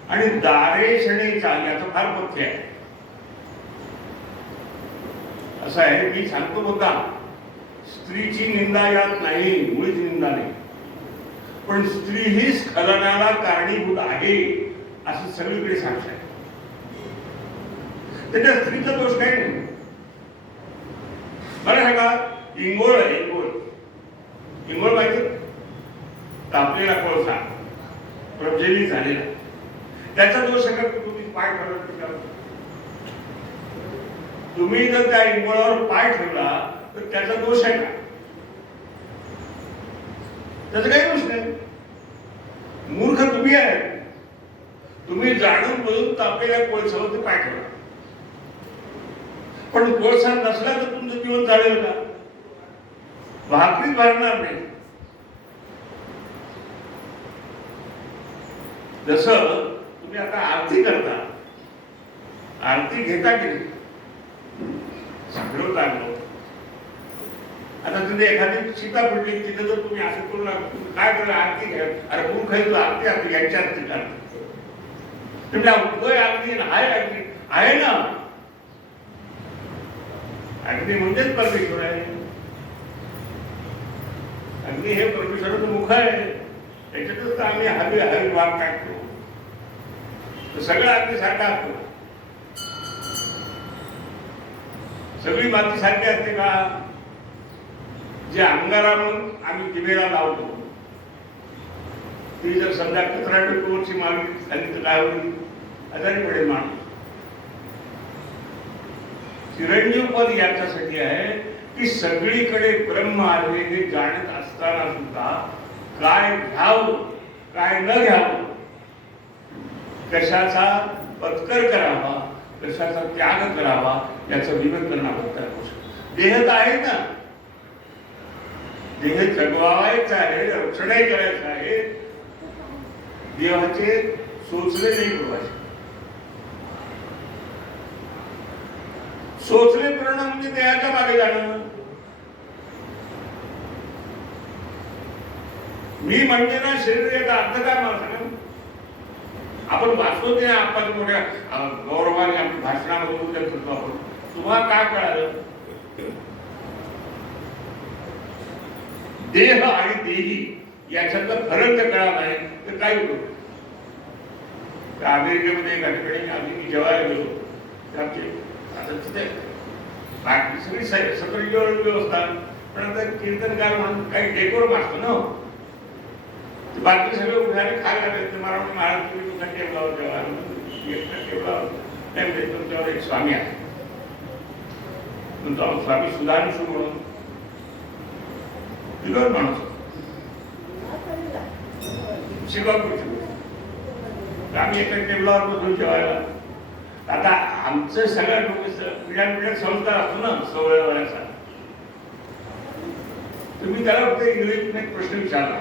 आणि दारेशनेचा याचा फार पथ्य आहे. असं आहे, मी सांगतो बघा, स्त्रीची निंदा यात नाही, मुळीच निंदा नाही. पण स्त्री ही स्खलनाला कारणीभूत आहे असं सगळीकडे साक्ष आहे. त्याच्या स्त्रीचा दोष काही नाही. बरं सांगा, इंगोळ आहे, इंगोळ पाहिजे तापलेला कोळसा प्रज्वलित झालेला, त्याचा दोष आहे का तुम्ही पाय ठरवत? तुम्ही जर त्या इंगोळावर पाय ठेवला तर त्याचा दोष आहे का? त्याचा काही दोष नाही. मूर्ख तुम्ही आहे. तुम्ही जाणून बुजून तापलेल्या कोळसावरती पाय ठेवला. पण कोळसा नसला तर तुमचं जीवन चालेल का? भाकरीच भरणार नाही. जसं तुम्ही आता आरती करता, आरती घेता की सगळं चाललं. आता तिथे एखादी सीता पडली, तिथे जर तुम्ही असं करू लागला काय करा, आरती घ्या. अरे मूर्ख आहे तू, आरती घ्यायची आरती का? तुमच्या अगदी आहे ना. अग्नी म्हणजेच परमेश्वर आहे. अग्नी हे परमेश्वराचं मुख आहे. त्याच्यातच तर आम्ही हवी वाघ टाकतो. सगळं अग्नी सारखा असतो. सगळी माती सारखी असते का? जे अंगारा म्हणून आम्ही दिवेला लावतो, ती जर समजा कचरा टोकूची मागणी झाली तर काय होईल? आजारी पडेल माणूस. चिरंजीव पद याच्यासाठी आहे की सगळीकडे ब्रह्म आहे हे जाणत असताना सुद्धा काय घ्यावं काय न घ्यावं, कशाचा पत्कर करावा कशाचा त्याग करावा याचं विवेक करणं आवश्यक. देह तर आहे ना, देह जगवायचा आहे, रक्षणही करायचं आहे. देवाचे सोचले नाही प्रवास. सोचले करणं म्हणजे देहाच्या मागे जाणं. मी म्हणजे ना शरीर याचा अर्थ काय मला सांगा. आपण वाचतो ते आपण मोठ्या गौरवाने आपण भाषणामध्ये उल्लेख करतो. आपण तुम्हाला काय कळालं? देह आणि देही याच्यातला फरक जर कळला नाही तर काय होतं? अमेरिकेमध्ये एका ठिकाणी आम्ही जेवायला गेलो. आता तिथे बाकी सगळी सगळी व्यवस्था, पण आता कीर्तनकार म्हणून काही डेकोरम असतो ना, बाकी सगळे उठाने खायला लागले. मला म्हणजे महाराज तुम्ही तुमच्या टेबलावर जेव्हा टेबलावर नाही, तुमच्यावर एक स्वामी आहे म्हणतो. स्वामी सुधांशू म्हणून विरोध माणूस शिकापूरचे. आम्ही एका टेबलावर बसून जेवायला. आता आमचं सगळ्या लोक पिढ्या संस्कार असतो ना सवयवाल्याचा. तुम्ही त्याला फक्त इंग्रजीतून एक प्रश्न विचारला,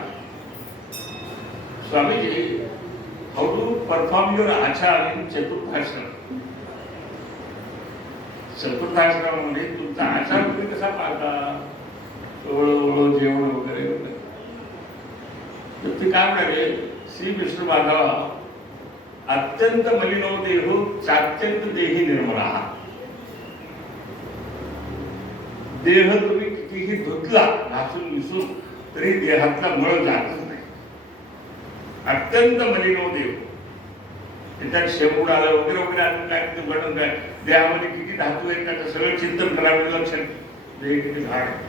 स्वामीजी, हाऊ टू परफॉर्म युअर आचार इन चतुर्थाश्रम. चतुर्थाश्रमामध्ये तुमचा आचार तुम्ही कसा पाळता, ओळख जेवण वगैरे वगैरे. तर ते काय म्हणाले, श्री विष्णू माधव अत्यंत मलिनो देहो चात्यंत देही निर्मला. देह तुम्ही कितीही धुतला घासून विसून तरी देहातला मळ जातच नाही. अत्यंत मलिनो देव, त्याच्यात शेपूड आलं वगैरे वगैरे अजून काय घडून काय देहामध्ये किती धातू आहेत त्याचं सगळं चिंतन करावं. लक्षात देह किती घाण आहे.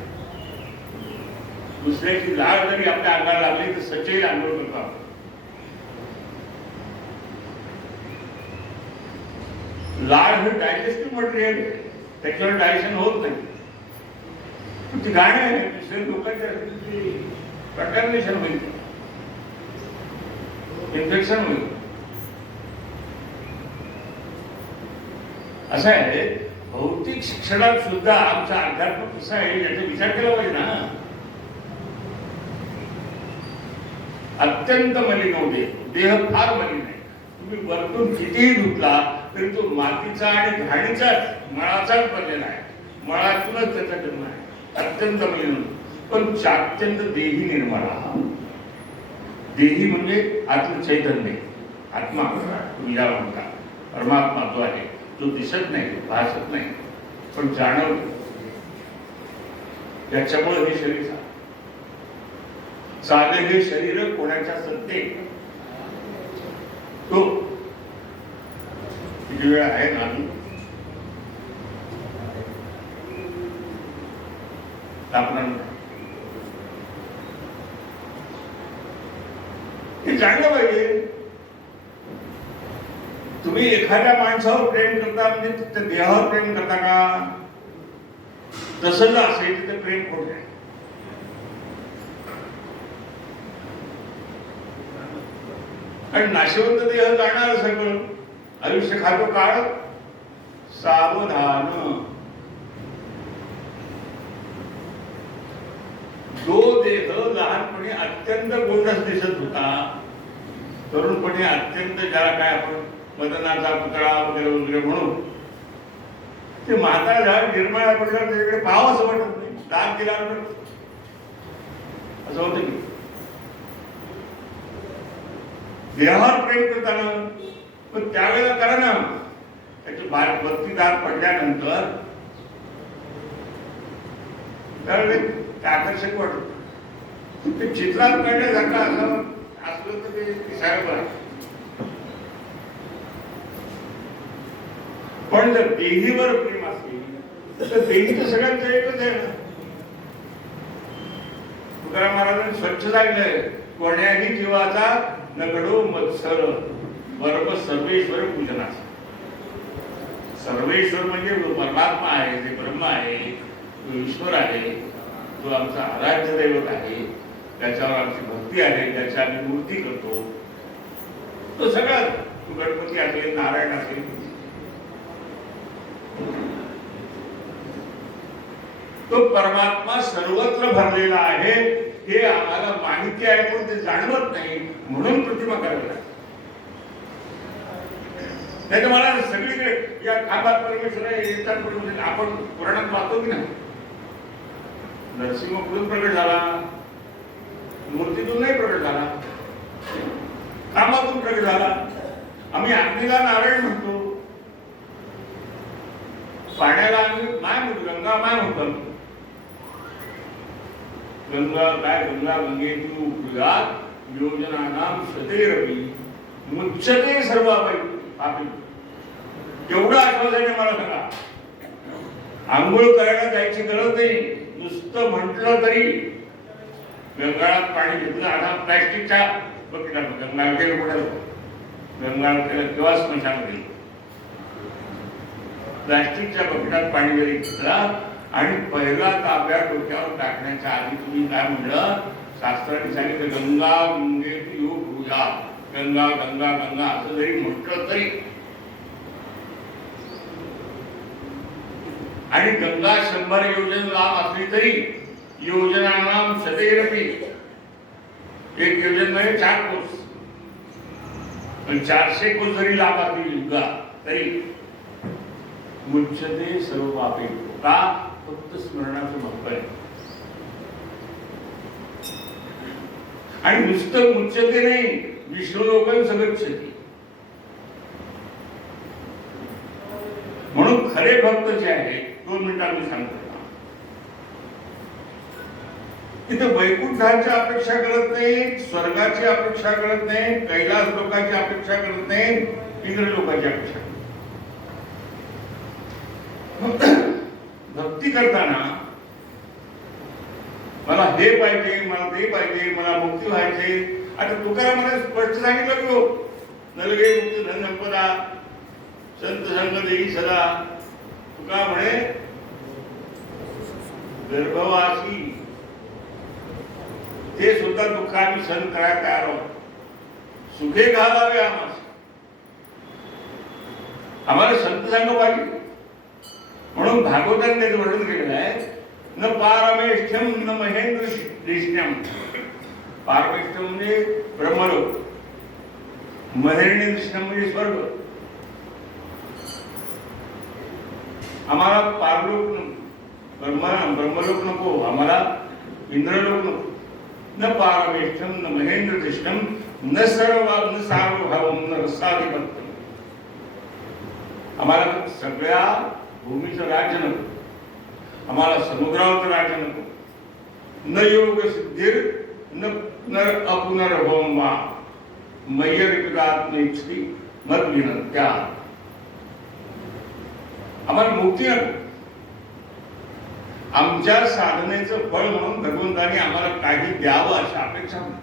दुसऱ्याची लाळ जरी आपल्या अंगाला लागली तर सचैल आंघोळ करतो. लाळ हे डायजेस्टिव्ह मटेरियल, त्याच्यावर डायजेशन होत नाही. ती घाण आहे, दुसऱ्या लोकांच्या कंटॅमिनेशन होईल, इन्फेक्शन होईल. असं आहे भौतिक शिक्षणात सुद्धा आमचा अध्यात्म कसा आहे याचा विचार केला पाहिजे ना. अत्यंत मलिन होते, देह फार मलिन आहे. तुम्ही वरतून कितीही धुतला तरी तो मातीचा आणि घाणीचाच मळाचाच बनलेला आहे. मळातूनच त्याचा जन्म आहे. अत्यंत मलिन, पण चात्यंत देही निर्मळा. देही म्हणजे आत्म चैतन्य, आत्मा तुम्ही ज्याला म्हणता, परमात्मा तो आहे, जो दिसत नाही, भासत नाही, पण जाणवतो. याच्यामुळे हे शरीर चाले. हे शरीर कोणाच्या सत्ते तो किती वेळ आहे ना. हे जाणलं पाहिजे. तुम्ही एखाद्या माणसावर प्रेम करता म्हणजे त्या देहावर प्रेम करता का? तसं जर असेल तर प्रेम खोट आहे. आणि नाशिवंत देह जाणार सगळं. आयुष्य खातो काळ सावधान. जो देह लहानपणी अत्यंत गोंडस दिसत होता, तरुणपणी अत्यंत ज्याला काय आपण मदनाचा पुतळा वगैरे वगैरे म्हणून, ते म्हातारा झाड निर्मळा पडल्यावर त्याच्याकडे पाव असं वाटत नाही. दात दिल्यावर असं होतं की देहावर प्रेम करताना, पण त्यावेळेला करा ना, त्याचे 32 दात पडल्यानंतर त्यावेळेला आकर्षक वाटत. ते चित्रात काढण्यासारखं असलं तर ते दिसायला बरं. पण जर देहीवर प्रेम असेल तर देही तर सगळ्यांचं एकच आहे ना. तुकाराम महाराजांनी स्वच्छ सांगितलंय, कोण्याही जीवाचा नगडो मत्सर बरोबर सर्वेश्वर पूजनाचा. सर्वेश्वर म्हणजे परमात्मा आहे, ते ब्रह्म आहे, तो ईश्वर आहे, जो आमचा आराध्य दैवत आहे, त्याच्यावर आमची भक्ती आहे, त्याची आम्ही मूर्ती करतो. तो सगळा, तो गणपती असेल, नारायण असेल, तो परमात्मा सर्वत्र भरलेला आहे. हे आम्हाला माहिती आहे, पण ते जाणवत नाही, म्हणून प्रतिमा करावी लागते. नाही तर मला सगळीकडे या खांबात परमेश्वर आहे, येतात परमेश्वर. आपण पुराणात वाचतो की नाही, नरसिंह कुठून प्रकट झाला? मूर्तीतून नाही प्रकट झाला, खांबातून प्रकट झाला. आम्ही अग्नीला नारायण म्हणतो, पाण्याला आम्ही माय म्हणतो, गंगा माय म्हणतो. गंगा काय, गंगा गंगेतू उपगात योजनानाम सतेरवी मुच्यते सर्वापैकी पापी. एवढं आठवण मला सांगा. आंघोळ करायला जायची गरज नाही, नुसतं म्हटलं तरी गंगाळात पाणी घेतलं. आता प्लॅस्टिकच्या बघितला गंगा गेलं कुठे, गंगा केव्हा स्मशान गेलं. प्लॅस्टिकच्या बकेटात पाणी जरी घेतला आणि पहिला तांब्या डोक्यावर टाकण्याच्या आधी तुम्ही काय म्हणलं, शास्त्राने सांगितलं गंगा गंगेतू पूजा, गंगा गंगा गंगा असं जरी म्हटलं तरी, आणि गंगा 100 योजन लांब असली तरी योजनानाम सदैरपि एक योजनेमध्ये 4 कोर्स, पण 400 कोर्स जरी लाभार्थी युगा तरी मुच्यते सर्व पापे. का? फक्त स्मरणाचं महत्व आहे. आणि नुसतं मुच्यते नाही, विष्णू लोकं सगच्छति. म्हणून खरे भक्त जे आहे, 2 मिनिटात मी सांगतो, तिथे वैकुंठाची अपेक्षा करत नाही, स्वर्गाची अपेक्षा करत नाही, कैलास लोकांची अपेक्षा करत नाही, इंद्र लोकांची अपेक्षा करत. भक्ती करताना मला हे पाहिजे, मला ते पाहिजे, मला मुक्ती व्हायचे. आता तुकारामाने स्पष्ट सांगितलं की हो, नलगे मुक्ती धन संपदा संत संग देई सदा. तुका म्हणे गर्भवासी ते सुद्धा दुःख आम्ही सहन करायला तयार आहोत. सुखे घालावे आम्हाला संत संग पाहिजे. म्हणून भागवताने त्याचं वर्णन केलेलं आहे, न पारमेष्ठ्यम न महेंद्र देशन्यम. पारमेष्ठ्यम म्हणजे ब्रह्मलोक, महेंद्र देशन्यम म्हणजे स्वर्ग. आम्हाला पारलोक नको, ब्रह्मलोक नको, आम्हाला इंद्रलोक नको. न पारमेष्ठ्यम न महेंद्र देशन्यम न सार्वभौम न रसाधिपत्यम. आम्हाला सगळ्या भूमीचं राज्य नको, आम्हाला समुद्रावरचं राज्य नको. न योग सिद्धीर न अपुनर्भवम वा मय्यरिकात्मेच्छी मत विनंत्या. आम्हाला मुक्ती नको. आमच्या साधनेचं फळ म्हणून भगवंताने आम्हाला काही द्यावं अशी अपेक्षा नाही.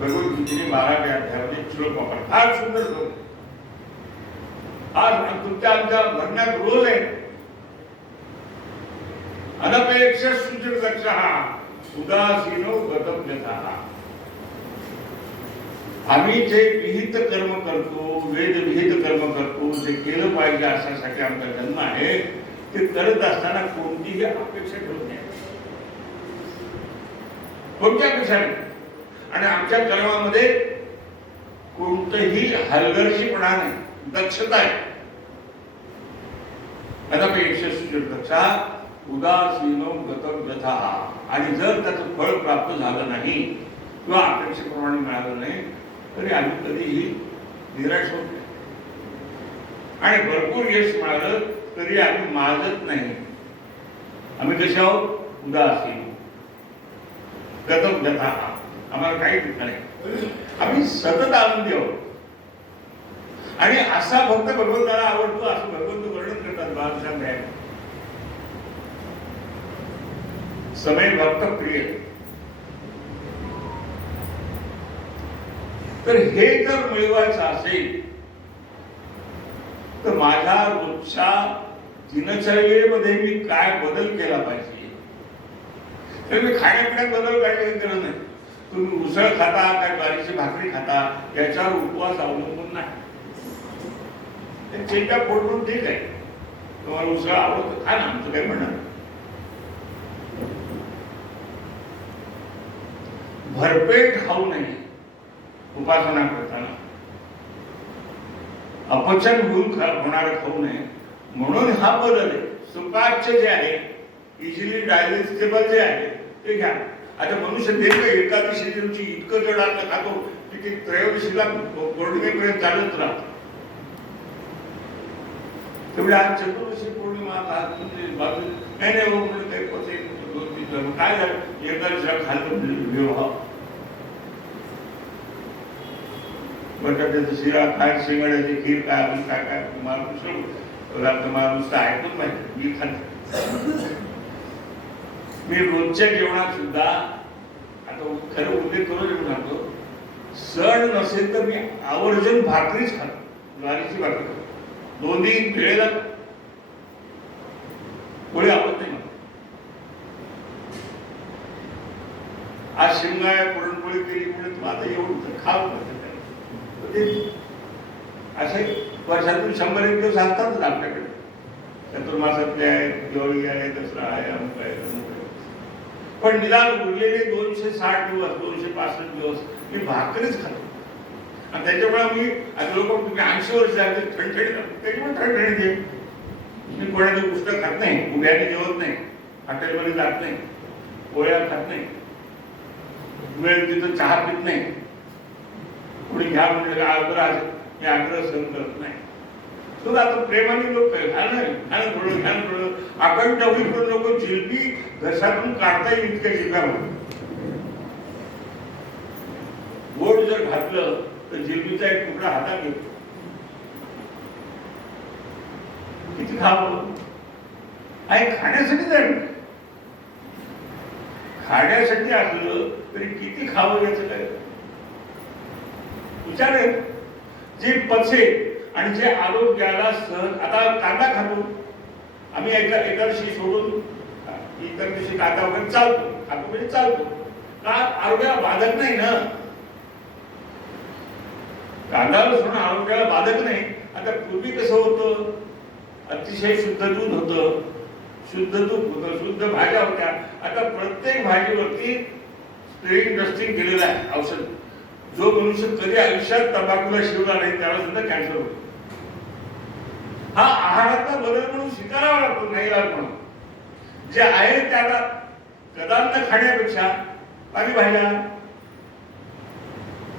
भगवद्गीतेने 12व्या अध्यायामध्ये श्लोक वापर फार सुंदर श्लोक. आज तुमच्या आमच्या भरण्यात रोज आहे. अनपेक्ष सुचिर्दक्षः उदासीनो गतव्यतः. आम्ही जे विहित कर्म करतो, वेद विहित कर्म करतो, जे केलं पाहिजे अशासाठी आमचा जन्म आहे, ते करत असताना कोणतीही अपेक्षा ठेवत नाही. कोणती अपेक्षा नाही. आणि आमच्या कर्मामध्ये कोणतंही हलगर्जीपणा नाही, दक्षता आहे. अनपेक्ष सुचिर्दक्षः उदासीनो गतव्यतः. आणि जर त्याचं फळ प्राप्त झालं नाही किंवा अपेक्षेप्रमाणे मिळालं नाही तरी आम्ही कधीही निराश होत नाही. आणि भरपूर यश मिळालं तरी आम्ही माजत नाही. आम्ही कसे आहोत? उदासीन गतव्यतः. आम्हाला काही दुःख नाही, आम्ही सतत आनंदी आहोत. आणि असा भक्त भगवंताला आवडतो असं भगवंत वर्णन करतात बालशांत. समय भक्त प्रिय. तर हे जर मिळवायचं असेल तर माझ्या रोजच्या दिनचर्येमध्ये मी काय बदल केला पाहिजे. तर मी खाण्यापिण्यात बदल काही गरज नाही. तुम्ही उसळ खाता काय ज्वारीची भाकरी खाता याच्यावर उपवास अवलंबून नाही. चिंता पोटून ठीक आहे, तुम्हाला उसळ आवडतं खा ना, आमचं काही म्हणणं. भरपेट खाऊ नये उपासना करताना. अपचन होणार खाऊ नये. म्हणून हा बदल आहे. सुपाच्य जे आहे, इझिली डायजेस्टेबल जे आहे ते घ्या. आता मनुष्य देव एकादशी दिवशी इतकं जड अन्न खातो की ते त्रयोदशीला पौर्णिमेपर्यंत चालत राहतो. तेवढे आज चतुर्दशी पौर्णिमा नाही नाही हो म्हणून काही पचेल काय झालं एकादशीला खाल्लं विवाह बटाट्याचा शिरा काय, शेंगड्याची खीर काय, आपण काय काय तुम्हाला तुम्हाला नुसतं ऐकून माहिती. मी खात मी रोजच्या जेवणात सुद्धा आता खरं उल्लेख करून सांगतो, सण नसेल तर मी आवर्जून भाकरीच खातो. ज्वारीची भाकरी दोन्ही वेळेला. पोळी आवडत नाही मला. आज शिमगा पुरणपोळी केली म्हणजे तुम्हाला आता एवढं खाव असे वर्षातून 100-1 दिवस असतातच आपल्याकडे. चतुर्मासातले आहेत, दिवाळी आहे, दसरा आहे, अमुक आहे. पण निदान उरलेले 260 दिवस 265 दिवस मी भाकरीच खातो. आणि त्याच्यामुळे मी आता लोक तुम्ही 80 वर्ष झाले ठणठणीत त्याच्यामुळे ठणठणीत आहे. मी कोणाचं पुस्तक खात नाही, उभ्याने जेवत नाही, हॉटेलमध्ये जात नाही, पोळ्या खात नाही, वेळ तिथं चहा पित नाही, कोणी घ्या म्हणजे आग्रह मी आग्रह सहन करत नाही. तो आता प्रेमाने लोक घाणं थोडं अखंड होईपर्यंत लोक जिलबी घशातून काढता येईल इतक्या जिलब्या म्हणून. गोड जर घातलं तर जिलबीचा एक तुकडा हातात घेतो. किती खावं आणि खाण्यासाठी जाण खाण्यासाठी असलं तरी किती खावं याचं काय विचार आहे. जे पचे आणि जे आरोग्याला सहज. आता कांदा खातो आम्ही, एका दिवशी सोडून इतर दिवशी कांदा वगैरे चालतो, खातो म्हणजे चालतो का आरोग्याला बाधक नाही ना. कांदा लसूण आरोग्याला बाधक नाही. आता पूर्वी कसं होतं, अतिशय शुद्ध दूध होतं, शुद्ध तूप होतं, शुद्ध भाज्या होत्या. आता प्रत्येक भाजीवरती स्प्रेइंग डस्टिंग केलेलं आहे औषध. जो मनुष्य कधी आयुष्यात तंबाखूला शिवला नाही त्याला सुद्धा कॅन्सर होतो. हा आहाराचा बदल म्हणून स्वीकारावा लागतो, नाही लागत म्हणून. जे आहे त्याला कदांत खाण्यापेक्षा पालेभाज्या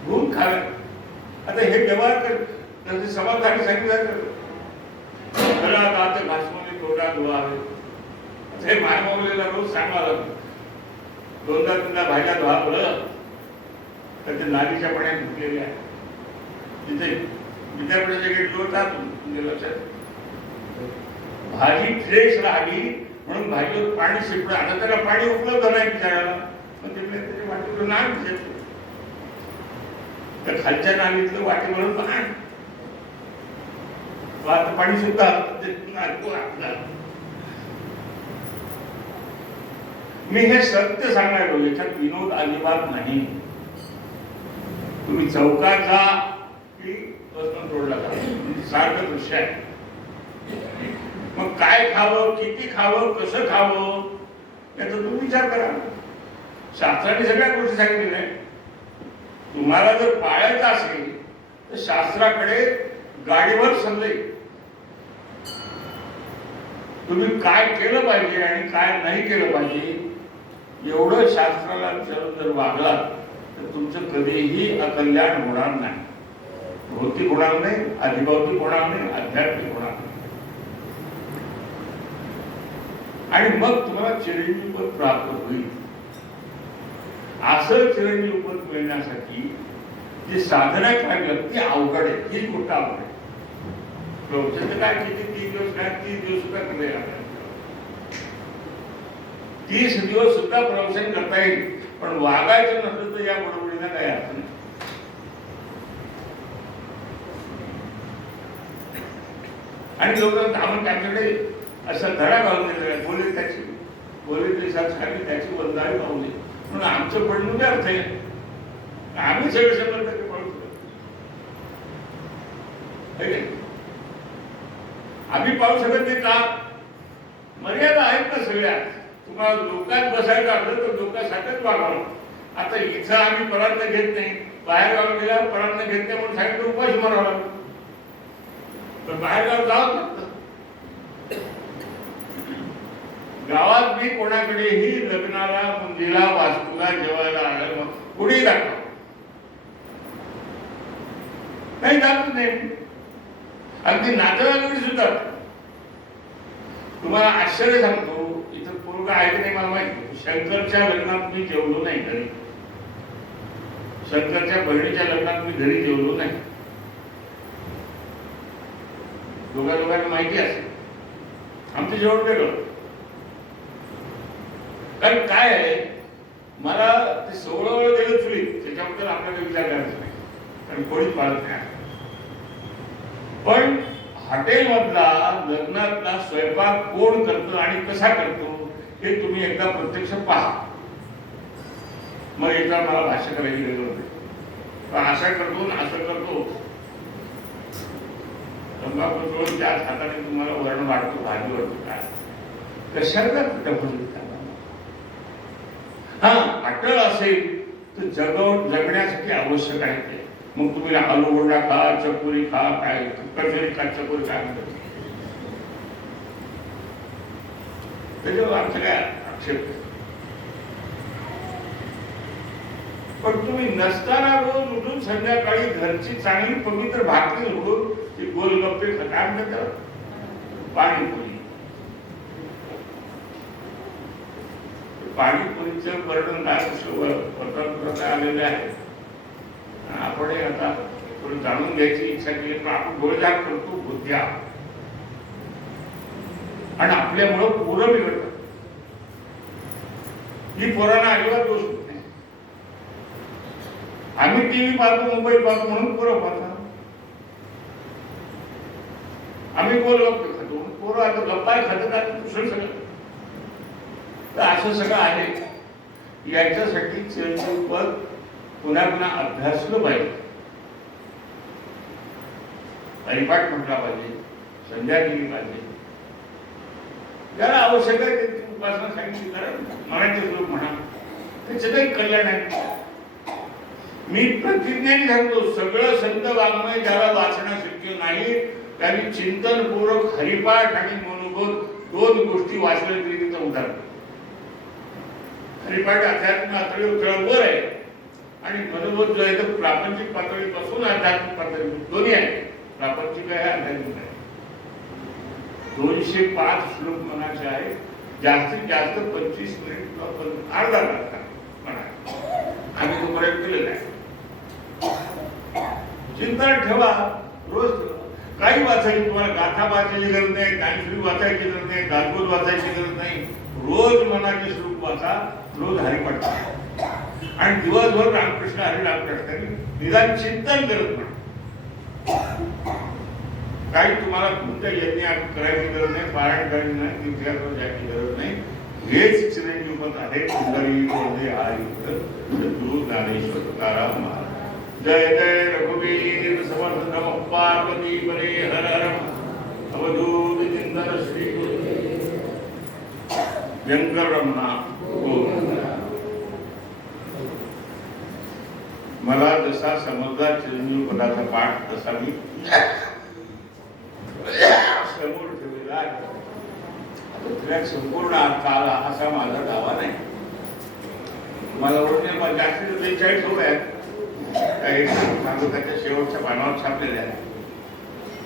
घेऊन खाव्या. आता हे व्यवहार कर समाजाने सांगितलं खरा दात घासमध्ये तोंडा धुवावे. हे मायमावलेला रोज सांगावं लागतं. 2-3 भाज्या धुवा बरं, तर ते नालीच्या पाण्यात धुतलेले आहे. तिथे विद्यापीठाच्या गेट जोडतात म्हणजे लक्षात भाजी फ्रेश राहावी म्हणून भाजीवर पाणी शिपडं. आता त्याला पाणी उपलब्ध नाही बिचारायला, पण तिकडे त्याच्या वाटीवर नाण घेतो. तर खालच्या नालीतलं वाटीवरून पाणी आता पाणी सुद्धा मी हे सत्य सांगायलो, याच्यात विनोद अजिबात नाही. तुम्ही चौकात जा की वसंत रोडला जा, सारखं दृश्य आहे. मग काय खावं, किती खावं, कसं खावं याचा तुम्ही विचार करा. शास्त्राने सगळ्या गोष्टी सांगितलेल्या आहेत. तुम्हाला जर पाळायचं असेल तर शास्त्राकडे गाडीवर समजेल. तुम्ही काय केलं पाहिजे आणि काय नाही केलं पाहिजे एवढं शास्त्राला विचारून जर वागला तर तुमचं कधीही अकल्याण होणार नाही. भौतिक होणार नाही, अधिभौतिक होणार नाही, आध्यात्मिक होणार नाही. आणि मग तुम्हाला चिरंजीव पद प्राप्त होईल. असं चिरंजीव पद मिळण्यासाठी जी साधना करावी लागते ती अवघड आहे. हीच गोष्ट अवघड आहे. प्रवचन काय किती 3 दिवस काय 30 दिवस सुद्धा केले, 30 दिवस सुद्धा प्रवचन करता येईल. पण वागायचं नसलं तर या बडबडीला काही अर्थ नाही. आणि लोकांना आपण त्यांच्याकडे असं धडा घालून दिलेला बोले त्याची बोले त्याची वंदाळी पाहून दे म्हणून आमचं पडणं काय अर्थ आहे. आम्ही सगळे 100% पळतो. आम्ही पाहू शकत नाही का? मर्यादा आहेत ना सगळ्या. तुम्हाला लोकात बसायचं असलं तर लोकांसाठीच वागावं. आता इथं आम्ही परांत घेत नाही, बाहेर गाव गेल्यावर परांत घेत नाही म्हणून सांगितलं उपाशी मारावं लागतं. पण बाहेर गाव जावं लागतं. गावात मी कोणाकडेही लग्नाला, मुंजीला, वास्तूला, जेवायला आलं कुठेही दाखवा काही जात नाही. अगदी नातेवाईक सुद्धा. तुम्हाला आश्चर्य सांगतो, इथं पूर्व आहे की नाही मला माहिती, शंकरच्या लग्नात मी जेवलो नाही घरी. शंकरच्या बहिणीच्या लग्नात मी घरी जेवलो नाही. लोकांना माहिती असेल आमचं जेवण केलं. कारण काय आहे, मला ते 16 वेळ गेलं चुलीत, त्याच्याबद्दल आपल्याला विचार करायचा नाही कारण कोणीच पाळत नाही. पण हॉटेलमधला लग्नातला स्वयंपाक कोण करतं आणि कसा करतो हे तुम्ही एकदा प्रत्यक्ष पहा. मग एकदा मला भाष्य करायची गरज होते. असा करतो ना असं करतो, तंबाखू सोडून त्याच हाताने तुम्हाला वर्ण वाटतो, भाजी वाटतो, काय कशाला हा अटळ असेल तर जगण्यासाठी आवश्यक आहे ते. मग तुम्ही आलू बोंडा खा, चकोरी खा, काय कचोरी खा, चकोरी काय म्हणतात त्याच्यावर आमचं काय आक्षेप. पण तुम्ही नसताना रोज उठून संध्याकाळी घरची चांगली पवित्र भाकरी उडून ती गोलगप्पे काय म्हणतात पाणीपुरी. पाणीपुरीचं वर्णन काय आलेलं आहे. आपण आता थोडं जाणून घ्यायची इच्छा केली पण आपण डोळेझाक करतो बुद्ध्या आणि आपल्यामुळं पोरं बिघडतात. ही पोरांना अजिबात दोष होत नाही. आम्ही टीव्ही पाहतो, मोबाईल पाहतो म्हणून पोरं पाहतात. आम्ही गोलगप्पे खातो, पोरं आता गप्पा खातात आता दुसरं सगळं. तर असं सगळं आहे. याच्यासाठी चिरंजीव पद पुन्हा पुन्हा अभ्यासलं पाहिजे. हरिपाठ म्हटला पाहिजे, संध्या केली पाहिजे. ज्याला आवश्यक आहे त्याची उपासना सांगितली कारण मराठी लोक म्हणा त्याचं काही कल्याण आहे. मी प्रतिज्ञाने सांगतो सगळं संत वाङ्मय ज्याला वाचणं शक्य नाही त्यांनी चिंतनपूर्वक हरिपाठ आणि मनोबोध दोन गोष्टी वाचल्या तरी तिथं उदाहरण. हरिपाठ अध्यात्म पातळीवर वर आहे आणि मनोबोध जो आहे तो प्रापंचिक पातळीपासून आध्यात्मिक पातळी दोन्ही आहे. प्रापंचिक आहे आध्यात्मिक आहे. 205 श्लोक म्हणायचे आहे. जास्तीत जास्त 25 मिनिट अर्धा तास म्हणा. आम्ही तो प्रयोग केलेला आहे. चिंतन ठेवा रोज. काही वाचायची तुम्हाला गाथा वाचायची गरज नाही, ज्ञानश्री वाचायची गरज नाही, दासबोध वाचायची गरज नाही. रोज मनाचे श्लोक वाचा, रोज हरिपाठ आणि दिवसभर रामकृष्ण हरी रामकृष्ण निदान चिंतन करत म्हणा. काही तुम्हाला तुमच्या यज्ञ करायची गरज नाही, पारायण करायची नाही, तीर्थयात्रा जायची गरज नाही. हेच चिरंजीव पद आहे. सुंदरी बोधे हरी सद्गुरु ज्ञानेश्वर तुकाराम महाराज. जय जय रघुवीर समर्थ नमः पार्वती परे हर हर अवधूत चिंतन श्री व्यंकटरमणा. मला जसा समजला चिरंजीव पदाचा पाठ तसा मी समोर ठेवलेला आहे. त्यात संपूर्ण अर्थ आला असा माझा दावा नाही. मला ओळखणे जास्तीत 42 ओळ आहेत. त्याच्या शेवटच्या पानावर छापलेले आहे.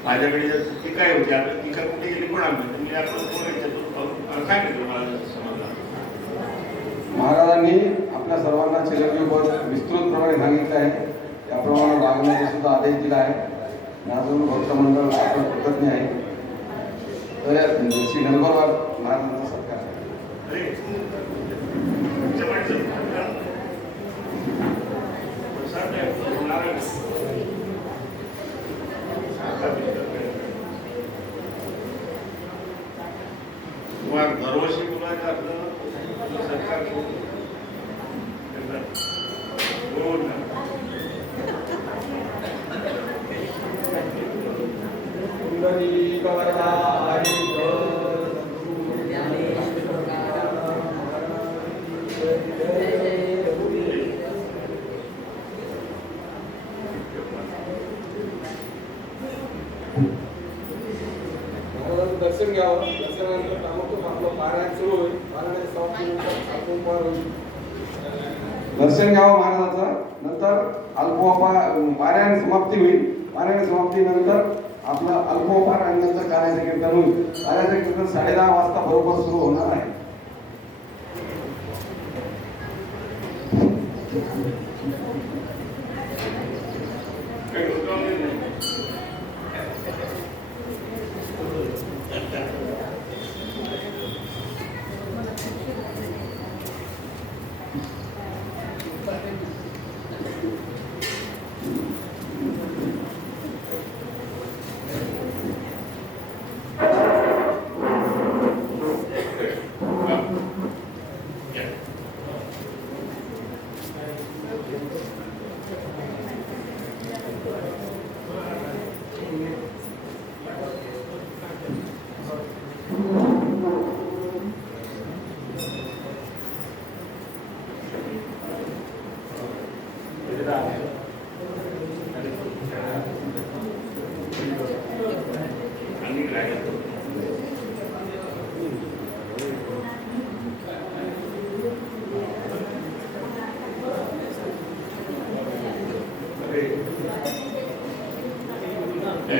माझ्याकडे जर टीका होती आपली टीका कुठे गेली पण आम्ही आपण सांगितलं मला समजलं. महाराजांनी आपल्या सर्वांना चिरंजीव पद विस्तृतप्रमाणे सांगितलं आहे. त्याप्रमाणे वागण्याचा सुद्धा आदेश दिला आहे. माझं भक्त मंडळ आपण कृतज्ञ आहे. तर श्री नंदुरबार महाराजांचा सत्कार दरवर्षी बोलायचं आपलं सत्कार दर्शन घ्यावं. दर्शनानंतर ताबडतोब आपलं पारायण सुरू होईल. पारायणाची समाप्ती दर्शन घ्यावं महाराजाचं. नंतर अल्पोपहार पारायण समाप्ती होईल. पारायण समाप्तीनंतर आपलं अल्पोपहार आणि नंतर कार्याचं कीर्तन होईल. कार्याचं कीर्तन 10:30 वाजता बरोबर सुरू होणार आहे. आणि काय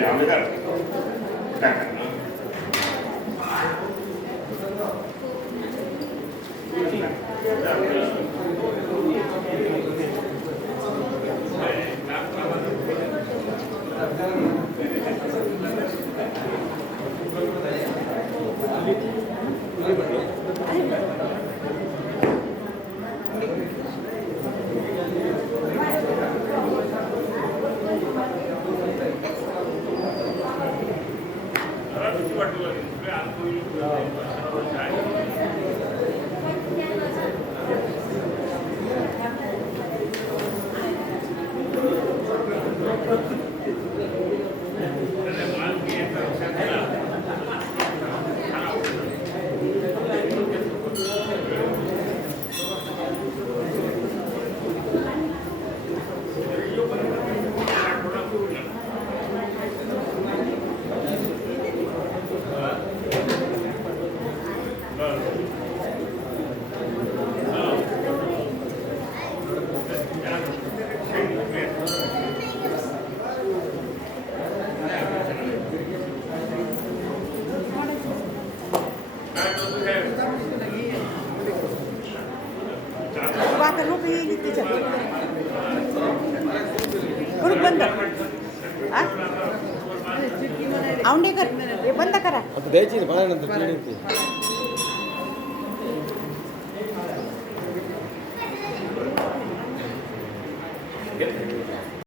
आंबेडकर आता लोक येईल तिच्यात ग्रुप बंद औंडेकर हे बंद करा आता द्यायची ना नंतर